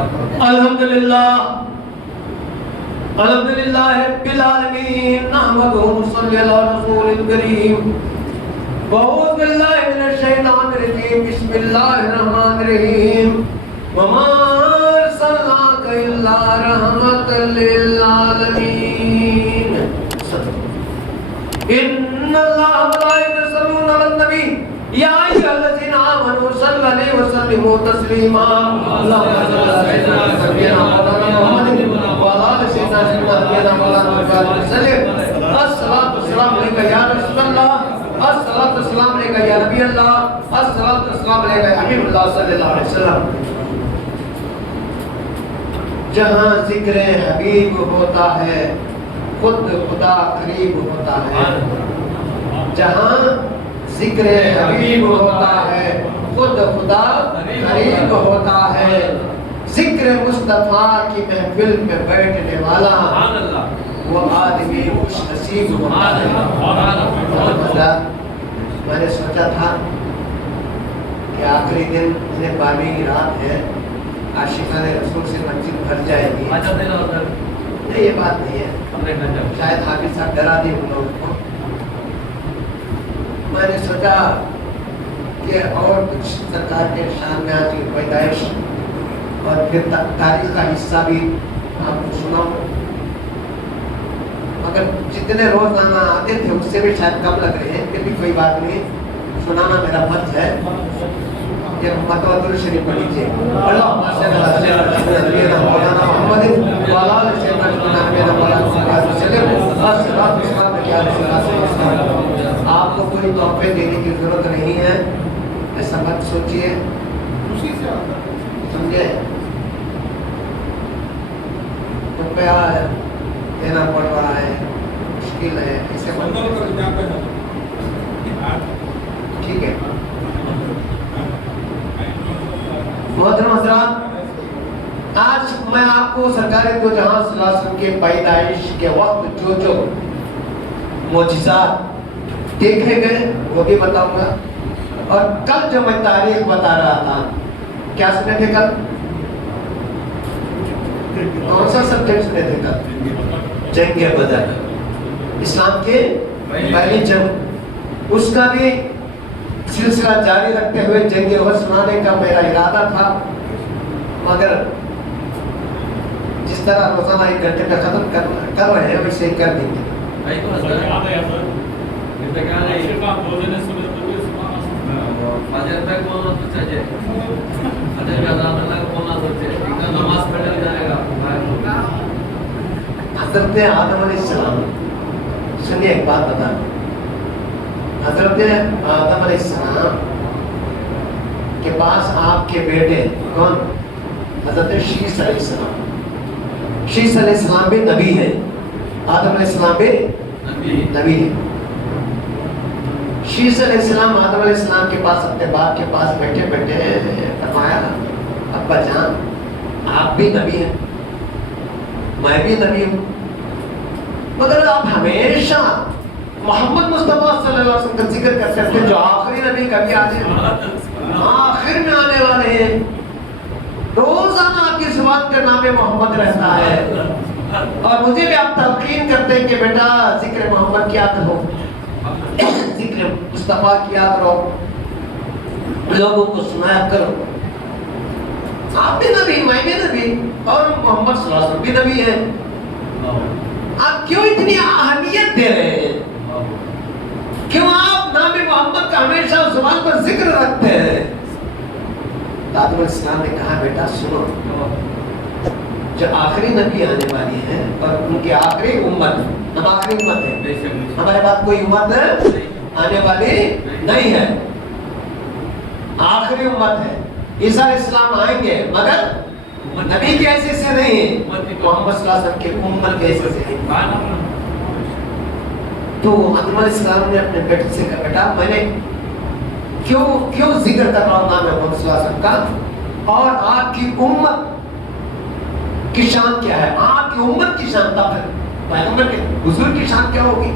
الحمدللہ الحمدللہ رب العالمین نحمدہ صلی اللہ رسول الکریم اعوذ باللہ من الشیطان الرجیم بسم اللہ الرحمن الرحیم وما ارسلناک الا رحمۃ للعالمین ان اللہ وملائکتہ یصلون علی النبی یا ایھا الذین آمنوا صلوا علیہ وسلموا تسلیما اللهم صل علی سیدنا محمد وعلى آل سيدنا سيدنا مولانا محمد وسلم الصلاة والسلام علیک یا رسول اللہ الصلاة والسلام علیک یا نبی اللہ الصلاة والسلام علیک یا حبیب اللہ صلی اللہ علیہ وسلم جہاں ذکر حبیب ہوتا ہے خود خدا قریب ہوتا ہے جہاں ذکر حبیب ہوتا ہے خود خدا قریب ہوتا ہے ذکر مصطفیٰ کی محفل میں بیٹھنے والا وہ آدمی خوش نصیب ہوتا ہے میں نے سوچا تھا کہ آخری دن اتنے بامی رات ہے عاشقان رسول سے مسجد بھر جائے گی نہیں یہ بات نہیں ہے شاید حافظ صاحب ڈرا دی ان لوگوں کو میں نے سوچا کہ اور کچھ سرکار کے شان میں آج کی پیدائش اور پھر تاریخ کا حصہ بھی آپ کو سناؤں مگر جتنے روزانہ آتے تھے اس سے بھی شاید کم لگ رہے ہیں پھر بھی کوئی بات نہیں سنانا میرا فرض ہے کہ متواتر شریف پڑھ لیجیے اللہم صل علی سیدنا مولانا محمد وعلی آل سیدنا مولانا محمد وسلم الصلاۃ والسلام علی رسول اللہ آپ کو کوئی تحفے دینے کی ضرورت نہیں ہے ایسا مت سوچئے سمجھے روپیہ دینا پڑ رہا ہے مشکل ہے ایسے ٹھیک ہے محترم حضرات آج میں آپ کو سرکار دو جہاں صلی اللہ علیہ وسلم کے پیدائش کے وقت جو معجزات دیکھے گئے وہ بھی بتاؤں گا اور کل جو میں تاریخ بتا رہا تھا کیا سنے تھے کل کون سا سبجیکٹ سنے تھے کل جنگ بدر اسلام کے پہلی جنگ اس کا بھی سلسلہ جاری رکھتے ہوئے جنگ احد سنانے کا میرا ارادہ تھا مگر جس طرح روزانہ ایک گھنٹے میں ختم کر رہے ہیں ویسے ہی کر دیں گے حضرت آدم علیہ السلام سنیے ایک بات بتا حضرت آدم علیہ السلام کے پاس آپ کے بیٹے کون حضرت شیس علیہ السلام شیس علیہ السلام بھی نبی ہے آدم علیہ السلام بھی نبی ہے شیس علیہ السلام آدم علیہ السلام کے پاس اپنے باپ کے پاس بیٹھے بیٹھے فرمایا ابا جان آپ بھی نبی ہیں میں بھی نبی ہوں مگر آپ ہمیشہ محمد مصطفیٰ صلی اللہ علیہ وسلم کا ذکر کرتے تھے جو آخری نبی کبھی آج آخر میں آنے والے ہیں روزانہ آپ کی زبان کا نام محمد رہتا ہے اور مجھے بھی آپ تلقین کرتے ہیں کہ بیٹا ذکر محمد کیا کرو ذکر مصطفیٰ کیا کرو لوگوں کو سنایا کرو آپ بھی نبی میں بھی نبی اور محمد صلی اللہ علیہ وسلم بھی نبی ہیں آپ کیوں اتنی اہمیت دے رہے ہیں کیوں آپ نام محمد کا ہمیشہ زبان پر ذکر رکھتے ہیں آدم علیہ السلام نے کہا بیٹا سنو جو آخری نبی آنے والی ہے اور ان کی آخری امت ہم آخری امت ہے ہمارے بعد کوئی امت آنے والی نہیں ہے آخری امت ہے عیسیٰ علیہ السلام آئیں گے مگر نبی کے حیثیت سے نہیں محمد صلی اللہ علیہ وسلم کے امت کے حیثیت سے نہیں تو آدم علیہ السلام نے اپنے بیٹے سے کہا بیٹا میں نے کیوں ذکر کر رہا ہوں نام محمد صلی اللہ علیہ وسلم کا اور آپ کی امت کی شان کیا ہے آپ کی امت کی شان تھا پھر پیغمبر کے حضور کی شان کیا ہوگی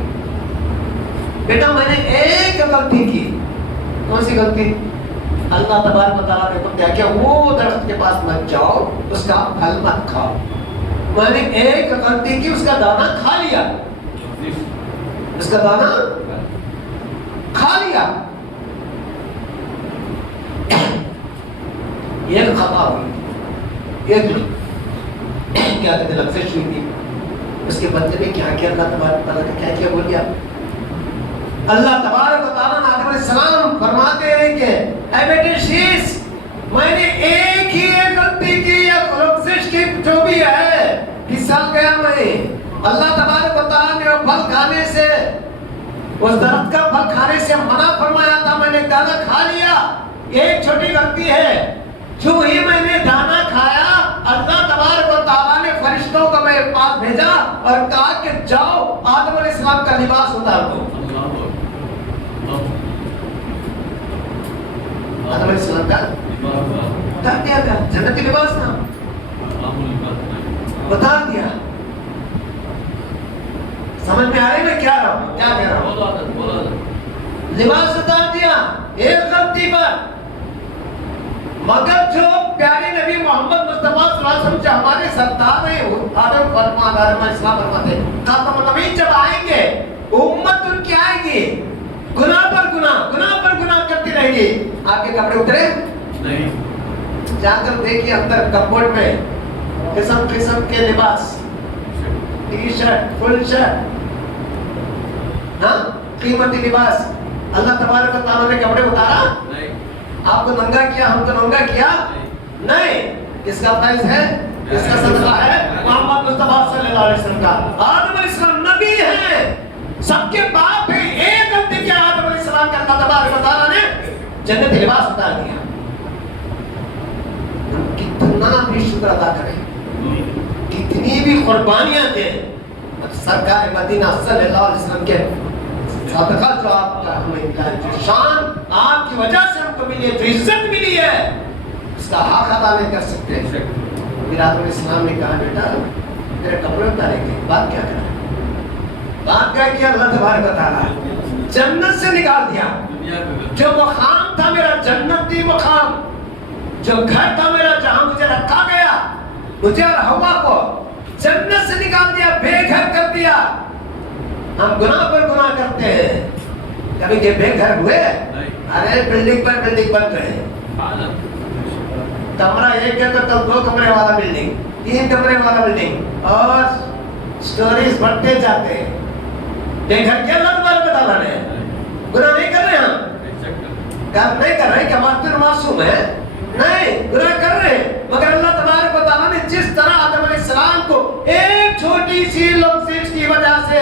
بیٹا میں نے ایک غلطی کی کون سی غلطی اللہ تبارک و تعالیٰ نے حکم دیا کہ وہ درخت کے پاس مت جاؤ، اس کا پھل مت کھاؤ۔ میں نے ایک غلطی کی، اس کا دانا کھا لیا، اس کا دانا کھا لیا، ایک خطا ہوئی، ایک کیا کہتے لفظ ہوئی تھی، اس کے بدلے میں کیا کیا اللہ تبارک و تعالیٰ نے کیا بول دیا۔ اللہ تبارک و تعالیٰ نے آدم علیہ السلام فرماتے ہیں کہ اے بیٹے شیش، میں نے ایک ہی غلطی کی یا لفظ کی، جو بھی ہے پھسل گیا میں۔ اللہ تبارک و تعالیٰ نے وہ پھل کھانے سے، اس درخت کا پھل کھانے سے منع فرمایا تھا، میں نے دانا کھا لیا، ایک چھوٹی غلطی ہے۔ جو ہی میں نے دانا کھایا، اللہ تبارک و تعالیٰ نے فرشتوں کو میرے پاس بھیجا اور کہا کہ جاؤ آدم علیہ السلام کا لباس اتار دو۔ آدم علیہ السلام کا اتار دیا تھا، جنتی لباس تھا، اتار دیا۔ سمجھ میں آ رہی میں کیا رہا ہوں، کیا کہہ رہا ہوں؟ لباس اتار دیا ایک غلطی پر، مگر جو پیارے نبی محمد مصطفیٰ صلی اللہ علیہ وسلم جو ہمارے سردار ہیں، آدم علیہ السلام فرماتے ہیں خاتم النبیین جب آئیں گے، امت ان کی آئے گی گناہ پر گناہ کرتی رہے گی۔ آپ کے کپڑے اترے نہیں، جا کر دیکھیے اندر کپبورڈ میں قسم قسم کے لباس، ٹی شرٹ، فل شرٹ، ہاں قیمتی لباس۔ اللہ تبارک و تعالیٰ نے کپڑے اتارا؟ آپ کو ننگا کیا، ہم کو ننگا کیا نہیں۔ اس کا فیض ہے، اس کا صدقہ ہے محمد مصطفیٰ صلی اللہ علیہ وسلم کا۔ آدم علیہ السلام نبی ہیں، سب کے باپ ہیں، ایک غلطی کیا آدم علیہ السلام کا اللہ تبارک و تعالیٰ نے جنتی لباس اتار دیا۔ کتنا بھی شکر ادا کریں، کتنی بھی قربانیاں دیں، سرکار مدینہ صلی اللہ علیہ وسلم کے صدقہ جو آپ کا ہمیں ملا ہے، جو شان آپ کی وجہ سے ہم کو ملی ہے، جو عزت ملی ہے، اس کا حق ادا نہیں کر سکتے۔ پھر آدم علیہ السلام نے کہا بیٹا میرے کپڑے اتاریں گے، بات کیا کریں؟ بات کیا کیا؟ اللہ تبارک و تعالیٰ جنت سے نکال دیا۔ جو مقام تھا میرا، جنت تھی مقام، جو گھر تھا میرا جہاں مجھے رکھا گیا، مجھے اور ہوا کو جنت سے نکال دیا، بے گھر کر دیا۔ ہم گناہ پر گناہ کرتے ہیں، کبھی کہ بے گھر ہوئے؟ ارے بلڈنگ پر بلڈنگ بن رہے، کمرہ ایک ہے تو 2 کمرے والا بلڈنگ، 3 کمرے والا بلڈنگ، اور سٹوریز بڑھتے جاتے ہیں۔ بے گھر کیا اللہ تبارک و تعالیٰ نے؟ گناہ نہیں کر رہے ہم، نہیں کر رہے کہ ہمارے معصوم ہے، نہیں گناہ کر رہے، مگر اللہ تبارک و تعالیٰ نے جس طرح آدم علیہ السلام کو ایک چھوٹی سی لفظ کی وجہ سے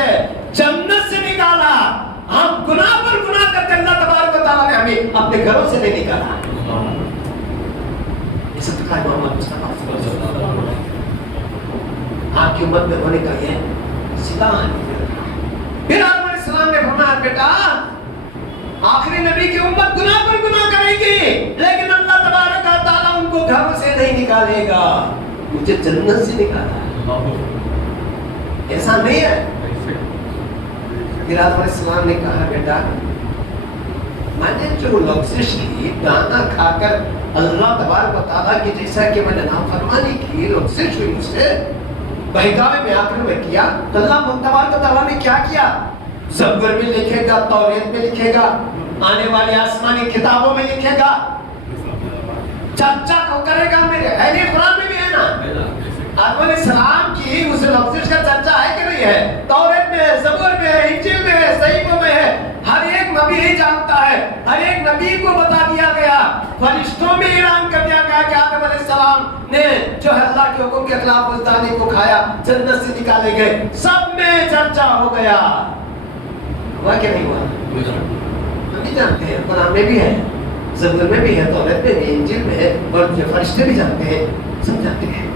جنت سے نکالا، ہم گناہ پر گناہ کرتے اللہ تبارک و تعالیٰ نے ہمیں اپنے گھروں سے نہیں نکالا۔ یہ صدقہ محمد مصطفیٰ آپ کی امت میں ہونے کا یہ سلا ہے۔ پھر آدم علیہ السلام نے فرمایا بیٹا آخری نبی کی امت گناہ پر گناہ کرے گی، لیکن اللہ تبارک و تعالیٰ ان کو گھروں سے نہیں نکالے گا، مجھے جنت سے نکالا۔ ایسا نہیں ہے۔ پھر آدم علیہ السلام نے کہا بیٹا میں نے جو لفظش کی، دانا کھا کر اللہ تبارک و تعالیٰ کی جیسا کہ میں نے نافرمانی کی، لفظش ہوئی مجھ سے، بہکاوے میں آخر میں کیا، تو اللہ تبارک و تعالیٰ نے کیا کیا؟ زبور میں لکھے گا، توریت میں لکھے گا، آنے والی آسمانی کتابوں میں لکھے گا، چرچا کو کرے گا، میرے اہل قرآن میں بھی ہے نا۔ آدم علیہ السلام کی اس لفظ کا چرچا ہے کہ نہیں ہے؟ توریت میں ہے، زبور میں ہے، انجیل میں ہے، صحیفوں میں ہے، ہر ایک نبی ہی جانتا ہے، ہر ایک نبی کو بتا دیا گیا، فرشتوں میں اعلان کر دیا گیا کہ آدم علیہ السلام نے جو ہے اللہ کے حکم کے خلاف اس دانے کو کھایا، جنت سے نکالے گئے، سب میں چرچا ہو گیا۔ ہوا کہ نہیں ہوا؟ ہم بھی جانتے ہیں، قرآن میں بھی ہے، زبور میں بھی ہے، توریت میں بھی، انجیل میں ہے، اور جو فرشتے بھی جانتے ہیں، سب جانتے ہیں۔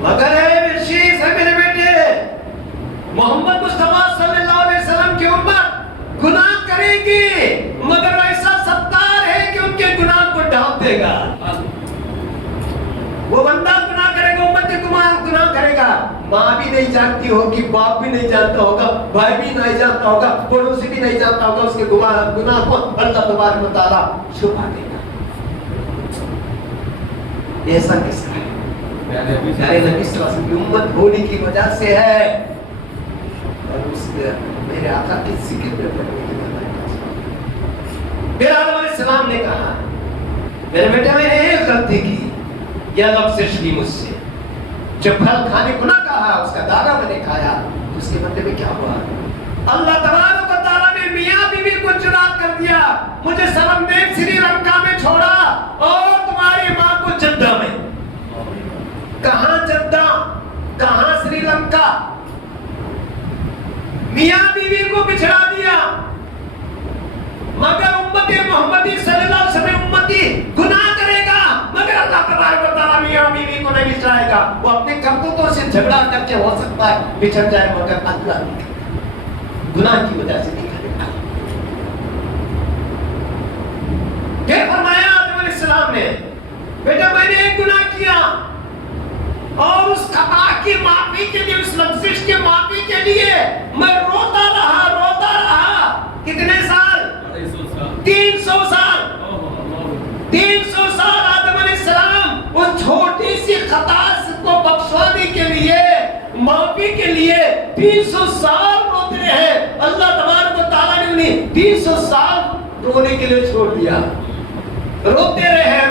مگر اے شیخ ہے میرے بیٹے، محمد مصطفیٰ صلی اللہ علیہ وسلم کی امت گناہ کرے گی، مگر ایسا ستار ہے کہ ان کے گناہ کو ڈھانپ دے گا۔ وہ بندہ گناہ کرے گا، امت گناہ کرے گا، ماں بھی نہیں جانتی ہوگی، باپ بھی نہیں جانتا ہوگا، بھائی بھی نہیں جانتا ہوگا، پڑوسی بھی نہیں جانتا ہوگا، اس کے گناہ کو اللہ تبارک و تعالیٰ چھپا دے گا۔ ایسا کس کا ہے؟ پیارے نبی صلی اللہ علیہ وسلم کی امت ہونے کی وجہ سے ہے، اور اس نے میرے آقا کی ذکر میں پڑھنے کی وجہ سے۔ پھر آدم علیہ السلام نے کہا میرے بیٹے میں نے ایک غلطی کی، یا لفظ بھی مجھ سے، جب پھل کھانے کو نہ کہا اس کا داغا میں نے کھایا، اس کے بدلے میں کیا ہوا؟ اللہ تبارک و تعالیٰ نے میاں بیوی کو چنا کر دیا، مجھے سرمدیب سری لنکا میں چھوڑا اور تمہاری ماں کو جدہ میں۔ کہاں جدہ، کہاں سری لنکا؟ میاں بیوی کو بچھڑا دیا، مگر امتی محمدی صلی اللہ علیہ وسلم امتی گناہ کرے گا مگر اللہ تبارک و تعالیٰ میاں بیوی کو نہیں بچھڑائے گا۔ وہ اپنے کرتوتوں سے جھگڑا کر کے ہو سکتا ہے بچھڑ جائے، مگر اللہ نہیں کرے گا، گناہ کی وجہ سے نہیں کرے گا۔ پھر فرمایا آدم علیہ السلام نے بیٹا میں نے ایک گناہ کیا اور اس خطا کی معافی کے لیے، اس لفظش کے معافی کے لیے میں روتا رہا کتنے سال؟ 300 سال 300 سال آدم علیہ السلام اس چھوٹی سی خطا کو بخشوانے کے لیے، معافی کے لیے 300 سال روتے رہے۔ اللہ تبارک و تعالیٰ نے انہیں 300 سال رونے کے لیے چھوڑ دیا، روتے رہے۔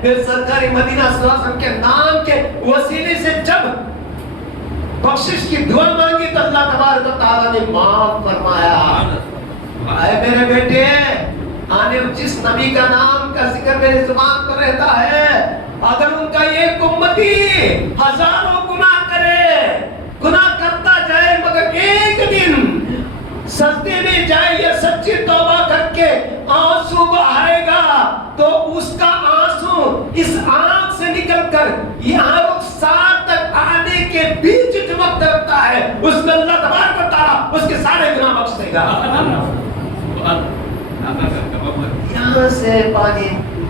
پھر سرکار مدینہ صلی اللہ علیہ وسلم کے نام کے وسیلے سے جب بخشش کی دعا مانگی تو اللہ تبارک و تعالیٰ نے معاف فرمایا۔ اے میرے بیٹے، آنے جس نبی کا نام کا ذکر میرے زبان پر رہتا ہے، اگر ان کا ایک امتی ہزاروں گناہ کرے، گناہ کرتا جائے مگر ایک دن سجدے میں جائے یا سچی توبہ کر کے آنسو بہائے گا تو اس کا آنسو اس آنکھ سے نکل کر یہاں رخسار تک آنے کے بیچ چمک کرتا ہے، اس میں اللہ تبارک و تعالیٰ اس کے سارے گناہ بخش دے گا۔ یہاں سے پانی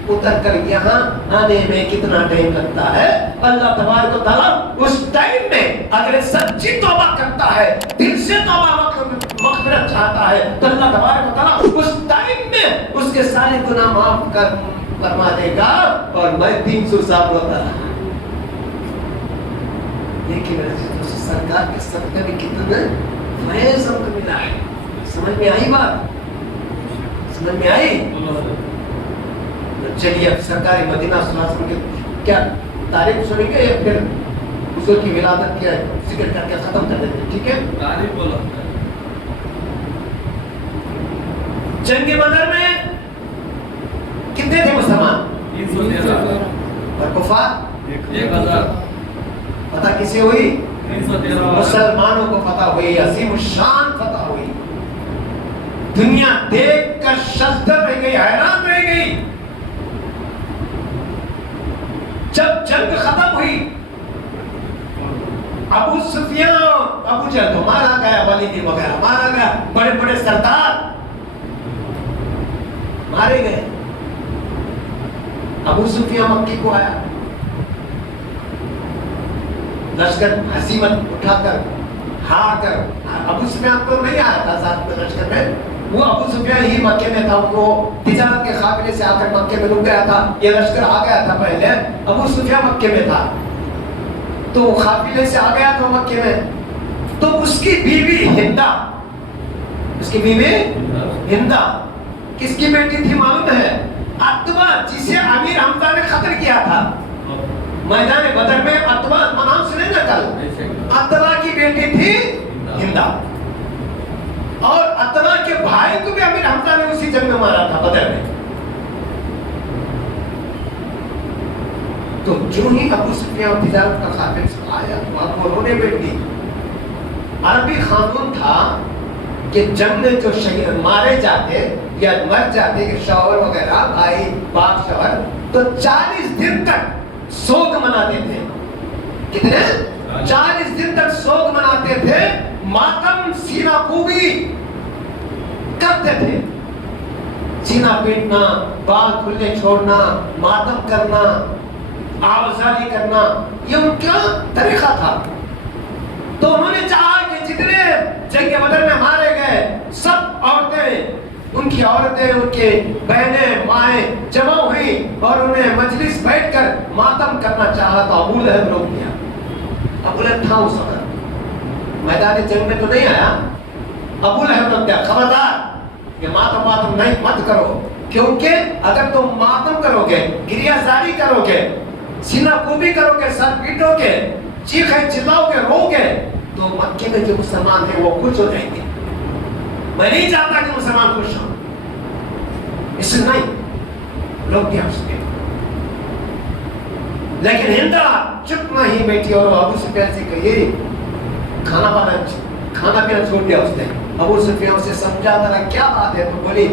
اتر کر یہاں آنے میں کتنا ٹائم لگتا ہے؟ اللہ تبارک و تعالیٰ اس ٹائم میں اگر سچی توبہ کرتا ہے، دل سے توبہ مغفرت چاہتا ہے تو اللہ تبارک و تعالیٰ اس ٹائم میں اس کے سارے گناہ معاف کر فرما دے گا۔ اور میں 300 سال روتا رہا، لیکن سرکار کے صدقے میں کتنا فیض ہم کو ملا ہے۔ سمجھ میں آئی بات؟ سمجھ میں آئی؟ چلیے اب سرکار مدینہ صلی اللہ علیہ وسلم کے کیا تاریخ سنیں گے یا پھر حضور کی ولادت کیا ذکر کر کے ختم کر دیں گے؟ ٹھیک ہے، تاریخ بولو۔ جنگ بدر میں کتنے تھے مسلمان؟ 313 اور کفار 1000۔ فتح کسے ہوئی؟ 313 مسلمانوں کو فتح ہوئی، عظیم الشان فتح ہوئی۔ دنیا دیکھ کر شزدر رہ گئی، حیران رہ گئی۔ جب جنگ ختم ہوئی ابو سفیان، ابو جہل تو مارا گیا، ولید وغیرہ مارا گیا، بڑے بڑے سردار مارے گئے۔ ابو سفیان مکی کو آیا، لشکر ہزیمت اٹھا کر ہار کر، ابو سفیان تو نہیں آیا تھا ساتھ میں لشکر میں، وہ ابو سفیان ہی مکے میں تھا، وہ تجارت کے قافلے سے آ کر مکے میں رک گیا تھا، یہ لشکر آ گیا تھا پہلے، ابو سفیان مکے میں تھا تو وہ قافلے سے آ گیا تھا مکے میں، تو اس کی بیوی ہندا، اس کی بیوی ہندا کس کی بیٹی تھی معلوم ہے؟ عتبہ، جسے امیر حمزہ نے قتل کیا تھا میدان بدر میں۔ عتبہ نام سنے نا کل؟ عتبہ کی بیٹی تھی ہندا، اور عتبہ کے بھائی کو بھی امیر حمزہ نے اسی جنگ میں مارا تھا بدر میں۔ تو جو ہی ابو سفیان تجارت کا قافلے سے آیا تو آپ کو رونے بیٹھی۔ عربی قانون تھا کہ جنگ میں جو شہید مارے جاتے یا مر جاتے کہ شوہر وغیرہ، بھائی باپ شوہر، تو 40 دن تک سوگ مناتے تھے۔ کتنے؟ 40 دن تک سوگ مناتے تھے، ماتم سینہ کوبی کرتے تھے، سینہ پیٹنا، بال کھلے چھوڑنا، ماتم کرنا، آوازاری کرنا، یہ ان کا طریقہ تھا۔ تو انہوں نے چاہا کہ جتنے جنگ بدر میں مارے گئے سب عورتیں ان کی عورتیں ان کے بہنیں مائیں جمع ہوئی اور انہیں مجلس بیٹھ کر ماتم کرنا چاہا تو ابو لہب روک دیا. ابو لہب تھا اس وقت, میدان جنگ میں تو نہیں آیا. ابو لہب روک دیا, خبردار یہ ماتم نہیں مت کرو, کیونکہ اگر تم ماتم کرو گے, گریہ زاری کرو گے, سینہ کوبی کرو گے, سر پیٹو گے, چیخیں چلاؤ گے, رو گے, تو مکے میں جو مسلمان ہیں وہ خوش ہو جائیں گے. میں نہیں چاہتا کہ مسلمان خوش ہوں, اس سے نہیں روک دیا اس نے. لیکن ہندا چپ نہیں بیٹھی اور ابو سفیان سے کہیے کھانا پینا چھوڑ دیا اس نے. ابو سفیان سے سمجھا تھا کیا بات ہے, تو بولی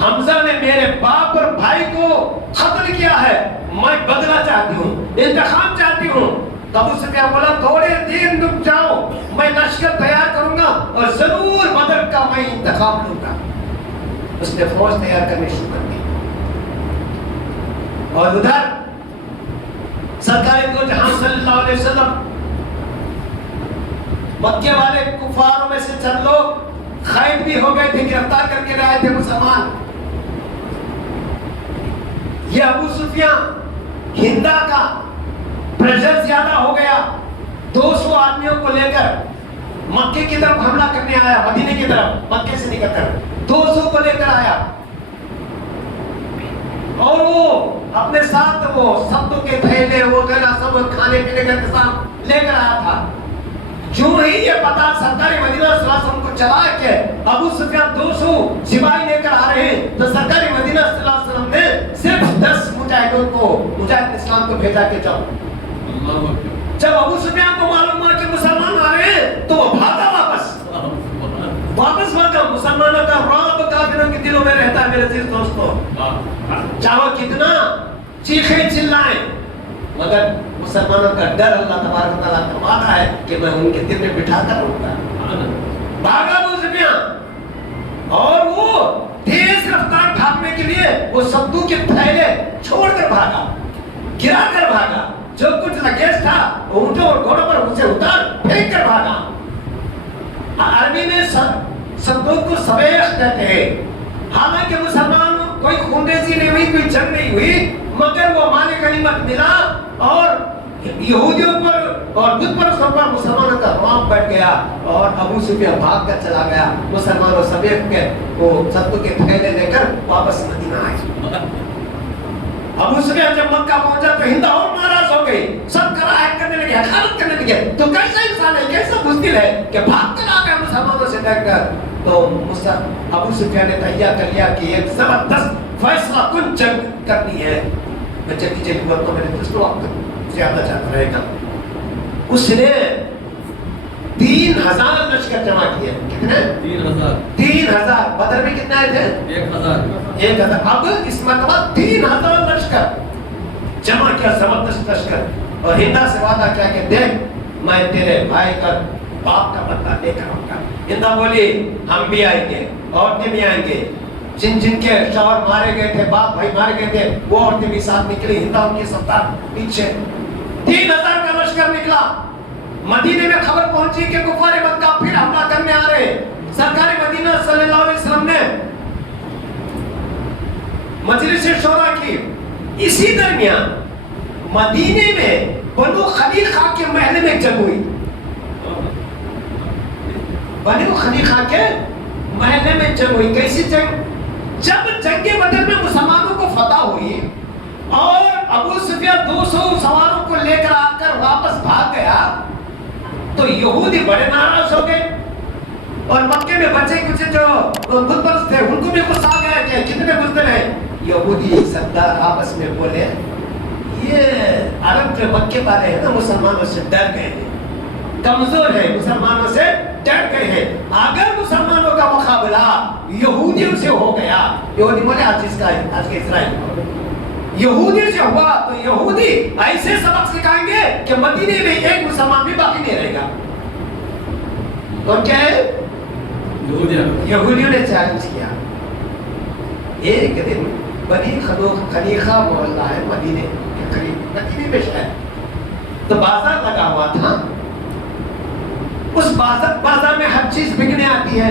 حمزہ نے میرے باپ اور بھائی کو قتل کیا ہے, میں بدلہ چاہتی ہوں, انتقام چاہتی ہوں. ابو سفیان بولا تھوڑے دن رک جاؤ, میں لشکر تیار کروں گا اور ضرور بدر کا میں انتقام لوں گا. اس نے فوج تیار کرنے شروع کر دی. اور ادھر سرکار دو جہاں صلی اللہ علیہ وسلم مکے والے کفاروں میں سے چند لوگ قید بھی ہو گئے تھے, گرفتار کر کے لائے تھے مسلمان. یہ ابو سفیان ہندا کا پریشر زیادہ ہو گیا, 200 آدمیوں کو لے کر مکے کی طرف حملہ کرنے آیا, مدینے کی طرف, مکے سے نکل کر 200 کو لے کر آیا. اور وہ اپنے ساتھ وہ سبتوں کے تھیلے وغیرہ سب کھانے پینے کا انتظام لے کر آیا تھا. جو ہی یہ پتا سرکار مدینہ صلی اللہ علیہ وسلم کو چلا کہ ابو سفیان 200 سپاہی لے کر آ رہے ہیں, تو سرکار مدینہ صلی اللہ علیہ وسلم نے صرف 10 مجاہدوں کو, مجاہد اسلام کو بھیجا کہ جاؤ. جب ابو سفیان کو معلوم ہوا کہ مسلمان آ رہے ہیں تو وہ بھاگا واپس بھاگا. مسلمانوں کا رعب کافروں کے دلوں میں رہتا ہے میرے عزیز دوستو, چاہو کتنا چیخیں چلائیں, مگر مسلمانوں کا ڈر اللہ تبارک و تعالیٰ کا وعدہ ہے کہ میں ان کے دل میں بٹھا کر رہوں گا. بھاگا ابو سفیان, اور وہ تیز رفتار بھاگنے کے لیے وہ سبدو کے تھیلے چھوڑ کر بھاگا, گرا کر بھاگا, جو کچھ لگیج تھا اونٹوں اور گھوڑوں پر اسے اتار پھینک کر بھاگا. عربی میں صندوق کو سویخ کہتے ہیں. حالانکہ مسلمان کوئی خونریزی نہیں ہوئی, کوئی جنگ نہیں ہوئی, مگر وہ مال غنیمت ملا اور یہودیوں پر اور بت پرستوں پر مسلمانوں کا رعب بڑھ گیا, اور ابو سفیان بھاگ کر چلا گیا. مسلمانوں سویخ کے وہ صندوق کے تھیلے لے کر واپس مدینہ آئے. ابو سفیان جب مکہ پہنچا تو ہندا اور ناراض ہو گئی, سب کراہت کرنے لگے, حقارت کرنے لگے. تو کیسا انسان ہے, کیسا بزدل ہے کہ بھاگ کر آ گیا مسلمانوں سے ڈر کر. تو ابو سفیان نے تہیہ کر لیا کہ ایک زبردست فیصلہ کن جنگ کرنی ہے. میں جلدی جلدی بولتا ہوں, میرے دوستوں وقت زیادہ چاہتا رہے گا. اس نے 3000 لشکر جمع کیے. کتنے؟ 3000. بدر میں کتنے آئے تھے؟ 1000. اب اس مرتبہ 3000 لشکر جمع کیا, زبردست لشکر. اور ہندا سے وعدہ کیا کہ دیکھ میں تیرے بھائی کا باپ کا بدلہ لے کر آؤں گا. ہندا بولی ہم بھی آئیں گے, عورتیں بھی آئیں گے. جن جن کے شوہر مارے گئے تھے, باپ بھائی مارے گئے تھے, وہ عورتیں بھی ساتھ نکلی. ہندا ان کی سردار پیچھے. 3000 کا لشکر نکلا. مدینے میں خبر پہنچی کہ کفار مکہ پھر حملہ کرنے آ رہے. سرکار مدینہ صلی اللہ علیہ وسلم نے مجلس شورا کی. اسی درمیان مدینے میں بنو خلیقہ کے محل میں جنگ ہوئی. بنو خلیقہ کے محل میں جنگ ہوئی. کیسی جنگ؟ جب جنگ بدر میں مسلمانوں کو فتح ہوئی اور ابو سفیان 200 سواروں کو لے کر آ کر واپس بھاگ گیا, تو یہودی بڑے ناراض ہو گئے. اور مکے میں بچے کچھ جو بت پرست تھے ان کو بھی غصہ آ گیا کہ کتنے بزدل ہیں. یہودی سردار آپس میں بولے یہ عرب جو مکے والے ہیں نا مسلمانوں سے ڈر گئے ہیں, کمزور ہیں, مسلمانوں سے ڈر گئے ہیں. اگر مسلمانوں کا مقابلہ یہودیوں سے ہو گیا, یہودی بولے آج کے اسرائیل یہودی سے ہوا تو یہودی ایسے سبق سکھائیں گے کہ مدینے میں ایک مسلمان بھی باقی نہیں رہے گا. تو کیا ہے, یہودیوں نے چیلنج کیا. ایک دن بنی خلیقہ محلہ ہے مدینے کے قریب, مدینے میں شہر, تو بازار لگا ہوا تھا. اس بازار میں ہر چیز بکنے آتی ہے.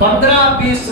15-20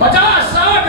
50-60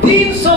300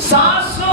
700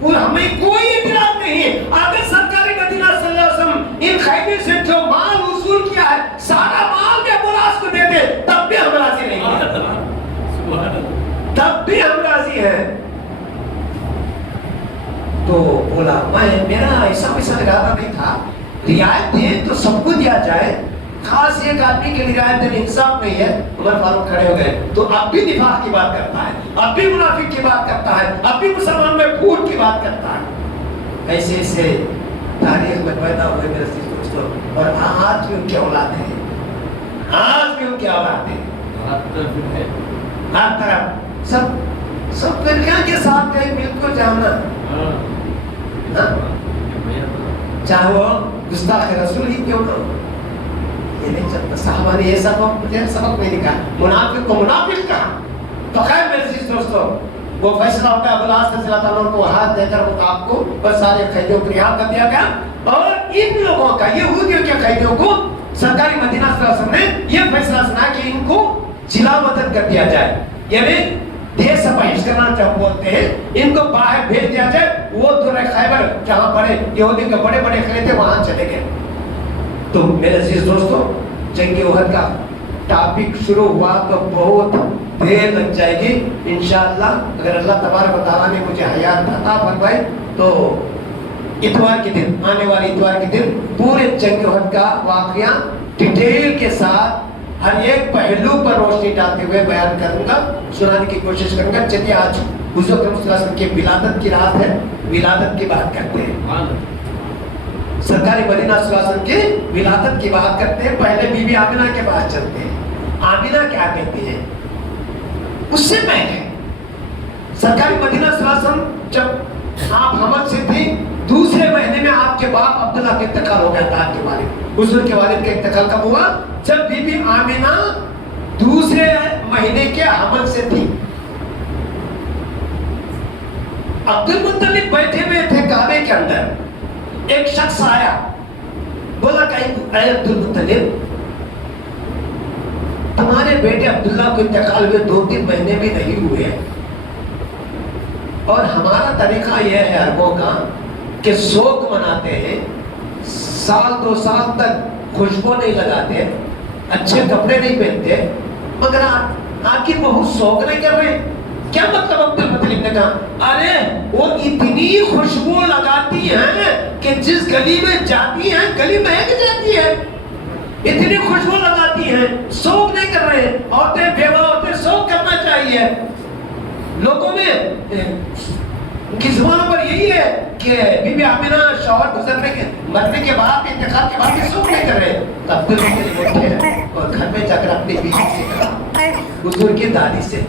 وہ ہمیں کوئی اعتراض نہیں ہے. اگر سرکار مدینہ صلی اللہ علیہ وسلم ان خیمے سے جو مال وصول کیا ہے سارا مال بھی ابو العاص کو دے دے تب بھی ہم راضی نہیں ہیں, تب بھی ہم راضی ہیں. تو بولا میرا ایسا ارادہ نہیں تھا, رعایت دیں تو سب کو دیا جائے, خاص ایک آدمی کے لیے رعایت دینا انصاف نہیں ہے. عمر فاروق کھڑے ہو گئے. تو اب بھی نفاق کی بات کرتا ہے, اب بھی منافق کی بات کرتا ہے, اب بھی مسلمان میں پھوٹ کی بات کرتا ہے. ایسے ایسے تاریخ میں پیدا ہوئے میرے دوستوں, اور آج بھی ان کی اولاد ہیں, آج بھی ان کی اولاد ہیں, ہر طرف سب فرقہ کے ساتھ کہیں مل کو جانا, چاہے وہ گستاخ رسول ہی کیوں نہ ہو. یہ نہیں چلتا. صحابہ نے یہ سبق نہیں لکھا, منافق کو منافق کہا. تو خیر میرے عزیز دوستو, وہ فیصلہ ہوتا ہے ابو العاص رضی اللہ تعالیٰ کو ہاتھ دے کر وہ آپ کو اور سارے قیدیوں کو رہا کر دیا گیا. اور ان لوگوں کا, یہودیوں کے قیدیوں کو سرکاری مدینہ صلی اللہ علیہ وسلم نے یہ فیصلہ سنا کہ ان کو جلا وطن کر دیا جائے, یعنی دیش سے بحث کرنا جب بولتے ہیں, ان کو باہر بھیج دیا جائے. وہ دور خیبر جہاں بڑے یہودی کے بڑے بڑے قلعے تھے وہاں چلے گئے. تو میرے عزیز دوستو, جنگ احد کا ٹاپک شروع ہوا تو بہت دیر لگ جائے گی انشاءاللہ. اگر اللہ تبارک و تعالیٰ نے مجھے حیات عطا فرمائی تو اتوار کے دن, آنے والے اتوار کے دن پورے جنگ احد کا واقعہ ڈیٹیل کے ساتھ ہر ایک پہلو پر روشنی ڈالتے ہوئے بیان کروں گا, سنانے کی کوشش کروں گا. چلیے آج حضور اکرم صلی اللہ علیہ وسلم کی ولادت کی رات ہے, ولادت کی بات کرتے ہیں. سرکاری مدینہ صلی اللہ علیہ وسلم کی ولادت کی بات کرتے ہیں. پہلے بی بی آمنہ کے بعد چلتے ہیں. آمنہ کیا کہتی ہے؟ اس سے پہلے سرکاری مدینہ صلی اللہ علیہ وسلم جب آپ حمل سے تھی, دوسرے مہینے میں آپ کے باپ عبداللہ کا انتقال ہو گیا تھا. آپ کے والد, حضور کے والد کا انتقال کب ہوا؟ جب بی بی آمنہ دوسرے مہینے کے حمل سے تھی. عبد المطلب بیٹھے ہوئے تھے کعبے کے اندر. ایک شخص آیا, بولا کہ اے عبد المطلب, تمہارے بیٹے عبداللہ کو انتقال ہوئے 2-3 مہینے بھی نہیں ہوئے, اور ہمارا طریقہ یہ ہے عربوں کا کہ سوگ مناتے ہیں, سال 2 سال تک خوشبو نہیں لگاتے, اچھے کپڑے نہیں پہنتے, مگر آپ کی بہو سوگ نہیں کر رہے. کیا مطلب؟ عبد المطلب نے کہا ارے وہ اتنی خوشبو لگاتی ہیں کہ جس گلی میں جاتی ہیں گلی مہک جاتی ہے, اتنی خوشبو لگاتی ہیں, سوگ نہیں کر رہے. عورتیں بیوہ عورتیں سوگ کرنا چاہیے. لوگوں میں ان کی زبانوں پر یہی ہے کہ بی بی آمنہ شوہر گزرنے کے مرنے کے بعد, انتقال کے بعد سوگ نہیں کر رہے. عبد المطلب اٹھے اور گھر میں جا کر اپنی بیوی سے کہا, حضور کی دادی سے,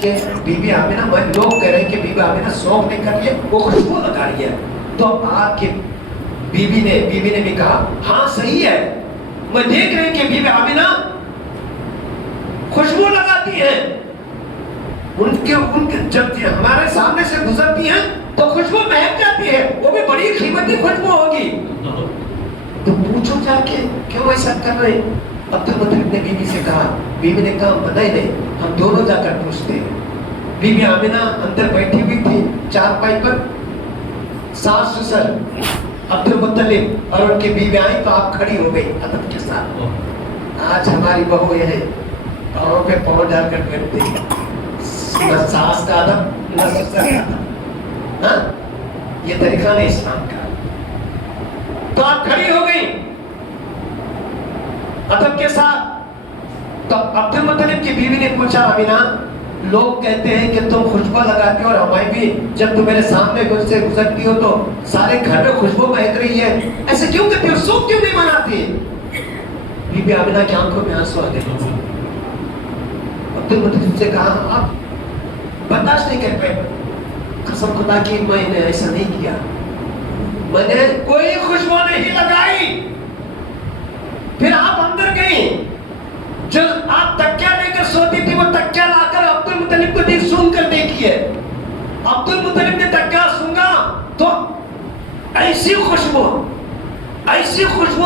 کہ بی بی آمنہ, لوگ کہہ رہے ہیں کہ بی بی آمنہ سوگ نہیں کر رہی ہے, وہ خوشبو لگا رہی ہے. تو آپ کی بیوی نے بھی کہا ہاں صحیح ہے, میں دیکھ رہے ہیں کہ بی بی آمنہ خوشبو لگاتی ہیں. ان کے جب ہمارے سامنے سے گزرتی ہیں تو خوشبو مہک جاتی ہے, وہ بھی بڑی قیمتی خوشبو ہوگی. تو پوچھو جا کے کیوں ایسا کر رہے؟ عبد المطلب نے بیوی سے کہا, بیوی نے کہا پتہ ہی نہیں, ہم دونوں جا کر پوچھتے ہیں. بی بی آمنہ اندر بیٹھی ہوئی تھی چارپائی پر, ساس سسر عبد المطلب اور ان کی بیوی آئی تو آپ کھڑی ہو گئی ادب کے ساتھ. آج ہماری بہو یہ ہے پاؤں پہ پاؤں ڈال کر بیٹھتی ہے, نہ ساس کا ادب نہ سسر کا ادب. ہاں, یہ طریقہ نہیں اسلام کا. تو آپ کھڑی ہو گئی ادب کے ساتھ. تو عبد المطلب کی بیوی نے پوچھا آمنہ, لوگ کہتے ہیں کہ تم خوشبو لگاتی ہو, اور ہمیں بھی جب تم میرے سامنے سے گزرتی ہو تو سارے گھر میں خوشبو مہک رہی ہے, ایسے کیوں کرتی ہو, سوگ کیوں نہیں مناتی؟ بی بی آمنہ کی آنکھوں میں آنسو آ گئے. عبد المطلب سے کہا آپ برداشت نہیں کر پائے, قسم خدا کی میں نے ایسا نہیں کیا, میں نے کوئی خوشبو نہیں لگائی. پھر آپ اندر گئی, جو آپ تکیہ لے کر سوتی تھی وہ تکیہ لا کر عبد المطلب کو دی سونگ کر دیکھیے. عبد المطلب نے تکیہ سونگا تو ایسی خوشبو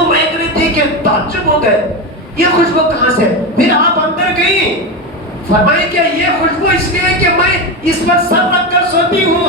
مہک رہی تھی کہ تعجب ہو گئے, یہ خوشبو کہاں سے؟ پھر آپ اندر گئی, فرمائیں کہ یہ خوشبو اس لیے کہ میں اس پر سر رکھ کر سوتی ہوں.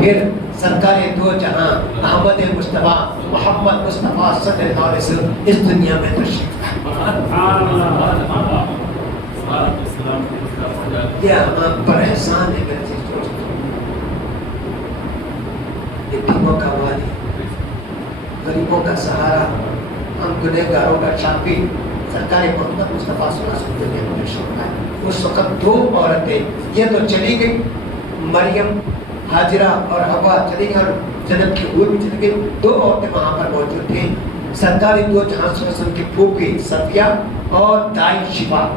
پھر سرکار دو جہاں احمد مصطفیٰ محمد مصطفیٰ صلی اللہ علیہ وسلم اس دنیا میں تشریف یہ ہم پر احسان ہے میرے دوستوں. یتیموں کا والی، غریبوں کا سہارا، ہم گنہگاروں کا شافی سرکار محمد مصطفیٰ صلی اللہ علیہ وسلم دنیا میں تشریف لائے. اس وقت دو عورتیں یہ تو چلی گئی، مریم حاجرہ اور حوا چلی گئی اور جنت کی حور بھی چلی گئی. دو عورتیں وہاں پر موجود تھیں، سرکار دو جہاں صلی اللہ علیہ وسلم کی پھوپھی صفیہ اور دائی شفا.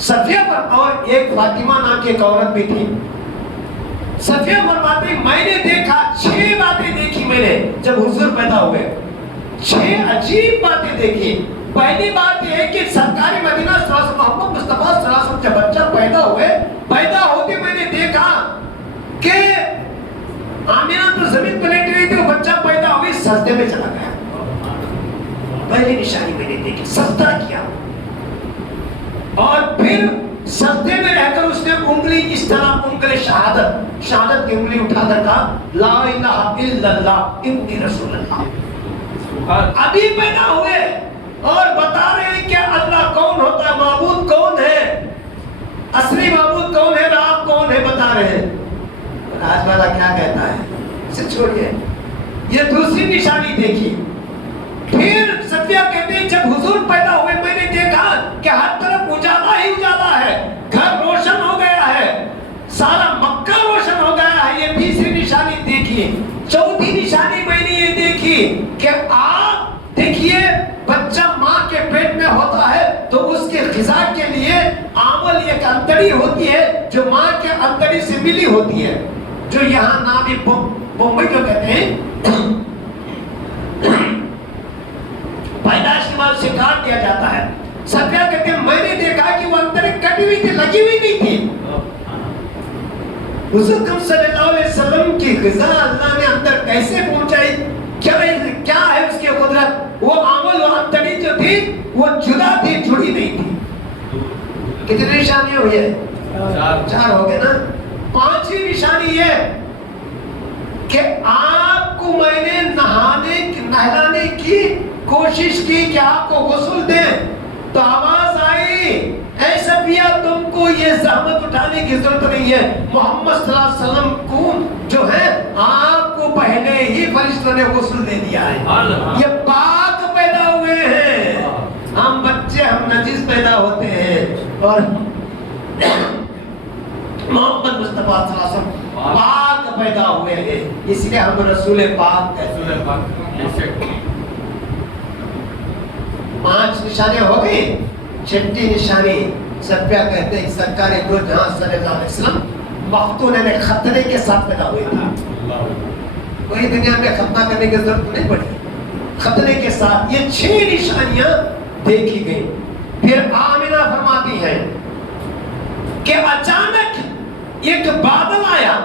صفیہ پر اور ایک فاطمہ نام کی ایک عورت بھی تھی. صفیہ فرماتی میں نے دیکھا 6 باتیں دیکھی میں نے جب حضور پیدا ہوئے. 6 عجیب باتیں دیکھی. پہلی بات یہ ہے کہ سرکار مدینہ صلی اللہ علیہ وسلم محمد مصطفیٰ صلی اللہ علیہ وسلم جب بچہ پیدا ہوئے، پیدا ہوتے میں نے دیکھا کہ آمینہ تو زمین پر لیٹی رہی تھی، وہ بچہ پیدا ہوئی سجدے میں چلا گیا. پہلی نشانی میں نے دیکھی، سجدہ کیا اور پھر سجدے میں رہ کر اس نے انگلی اس طرح انگلی شہادت کی انگلی اٹھا کر کہا لا الہ الا اللہ انی رسول اللہ. ابھی پیدا ہوئے اور بتا رہے ہیں کہ اللہ کون ہوتا ہے، معبود کون ہے، اصلی معبود کون ہے، رب کون ہے، بتا رہے ہیں. آج والا کیا کہتا ہے اسے چھوڑیے. یہ دوسری نشانی دیکھی. پھر صفیہ کہتے ہیں جب حضور پیدا ہوئے میں نے دیکھا کہ ہر طرف اجالا ہی اجالا ہے، گھر روشن ہو گیا ہے، سارا مکہ روشن ہو گیا ہے. یہ تیسری نشانی دیکھی. چوتھی نشانی میں نے یہ دیکھی کہ آپ دیکھیے بچہ ماں کے پیٹ میں ہوتا ہے تو اس کے غذا کے لیے آمل ایک انتڑی ہوتی ہے جو ماں کے انتڑی سے ملی ہوتی ہے، جو یہاں نامی بمبئی جو کہتے ہیں پیدائش کے بعد سے کاٹ دیا جاتا ہے. صفیہ کہتے ہیں میں نے دیکھا کہ وہ انتڑی کٹی ہوئی تھی، لگی ہوئی نہیں تھی. حضور صلی اللہ علیہ وسلم کی غذا اللہ نے اندر کیسے پہنچائی، کیا ہے اس کی قدرت. وہ آمل و انتڑی جو تھی وہ جدا تھی، جڑی نہیں تھی. کتنی نشانیاں ہوئی ہے؟ 4 ہو گئے نا. 5ویں نشانی یہ کہ آپ کو میں نے نہلانے کی کوشش کی کہ آپ کو غسل دیں تو آواز آئی اے صفیہ تم کو یہ زحمت اٹھانے کی ضرورت نہیں ہے، محمد صلی اللہ علیہ وسلم کو جو ہے آپ کو پہلے ہی فرشتوں نے غسل دے دیا ہے. یہ پاک پیدا ہوئے ہیں. ہم بچے ہم نجس پیدا ہوتے ہیں اور محمد مصطفیٰ صلی اللہ علیہ وسلم پاک پیدا ہوئے ہیں، اس لیے ہم رسول پاک کہتے ہیں. 5 نشانیاں ہو گئی. 6ٹھی نشانی صفیہ کہتے ہیں سرکار دو جہاں صلی اللہ علیہ وسلم مختون نے ختنے کے ساتھ پیدا ہوئے تھے. کوئی دنیا میں ختنہ کرنے کی ضرورت نہیں پڑی، ختنے کے ساتھ. یہ 6 نشانیاں دیکھی گئی. پھر آمنہ فرماتی ہے کہ اچانک ایک بادل آیا،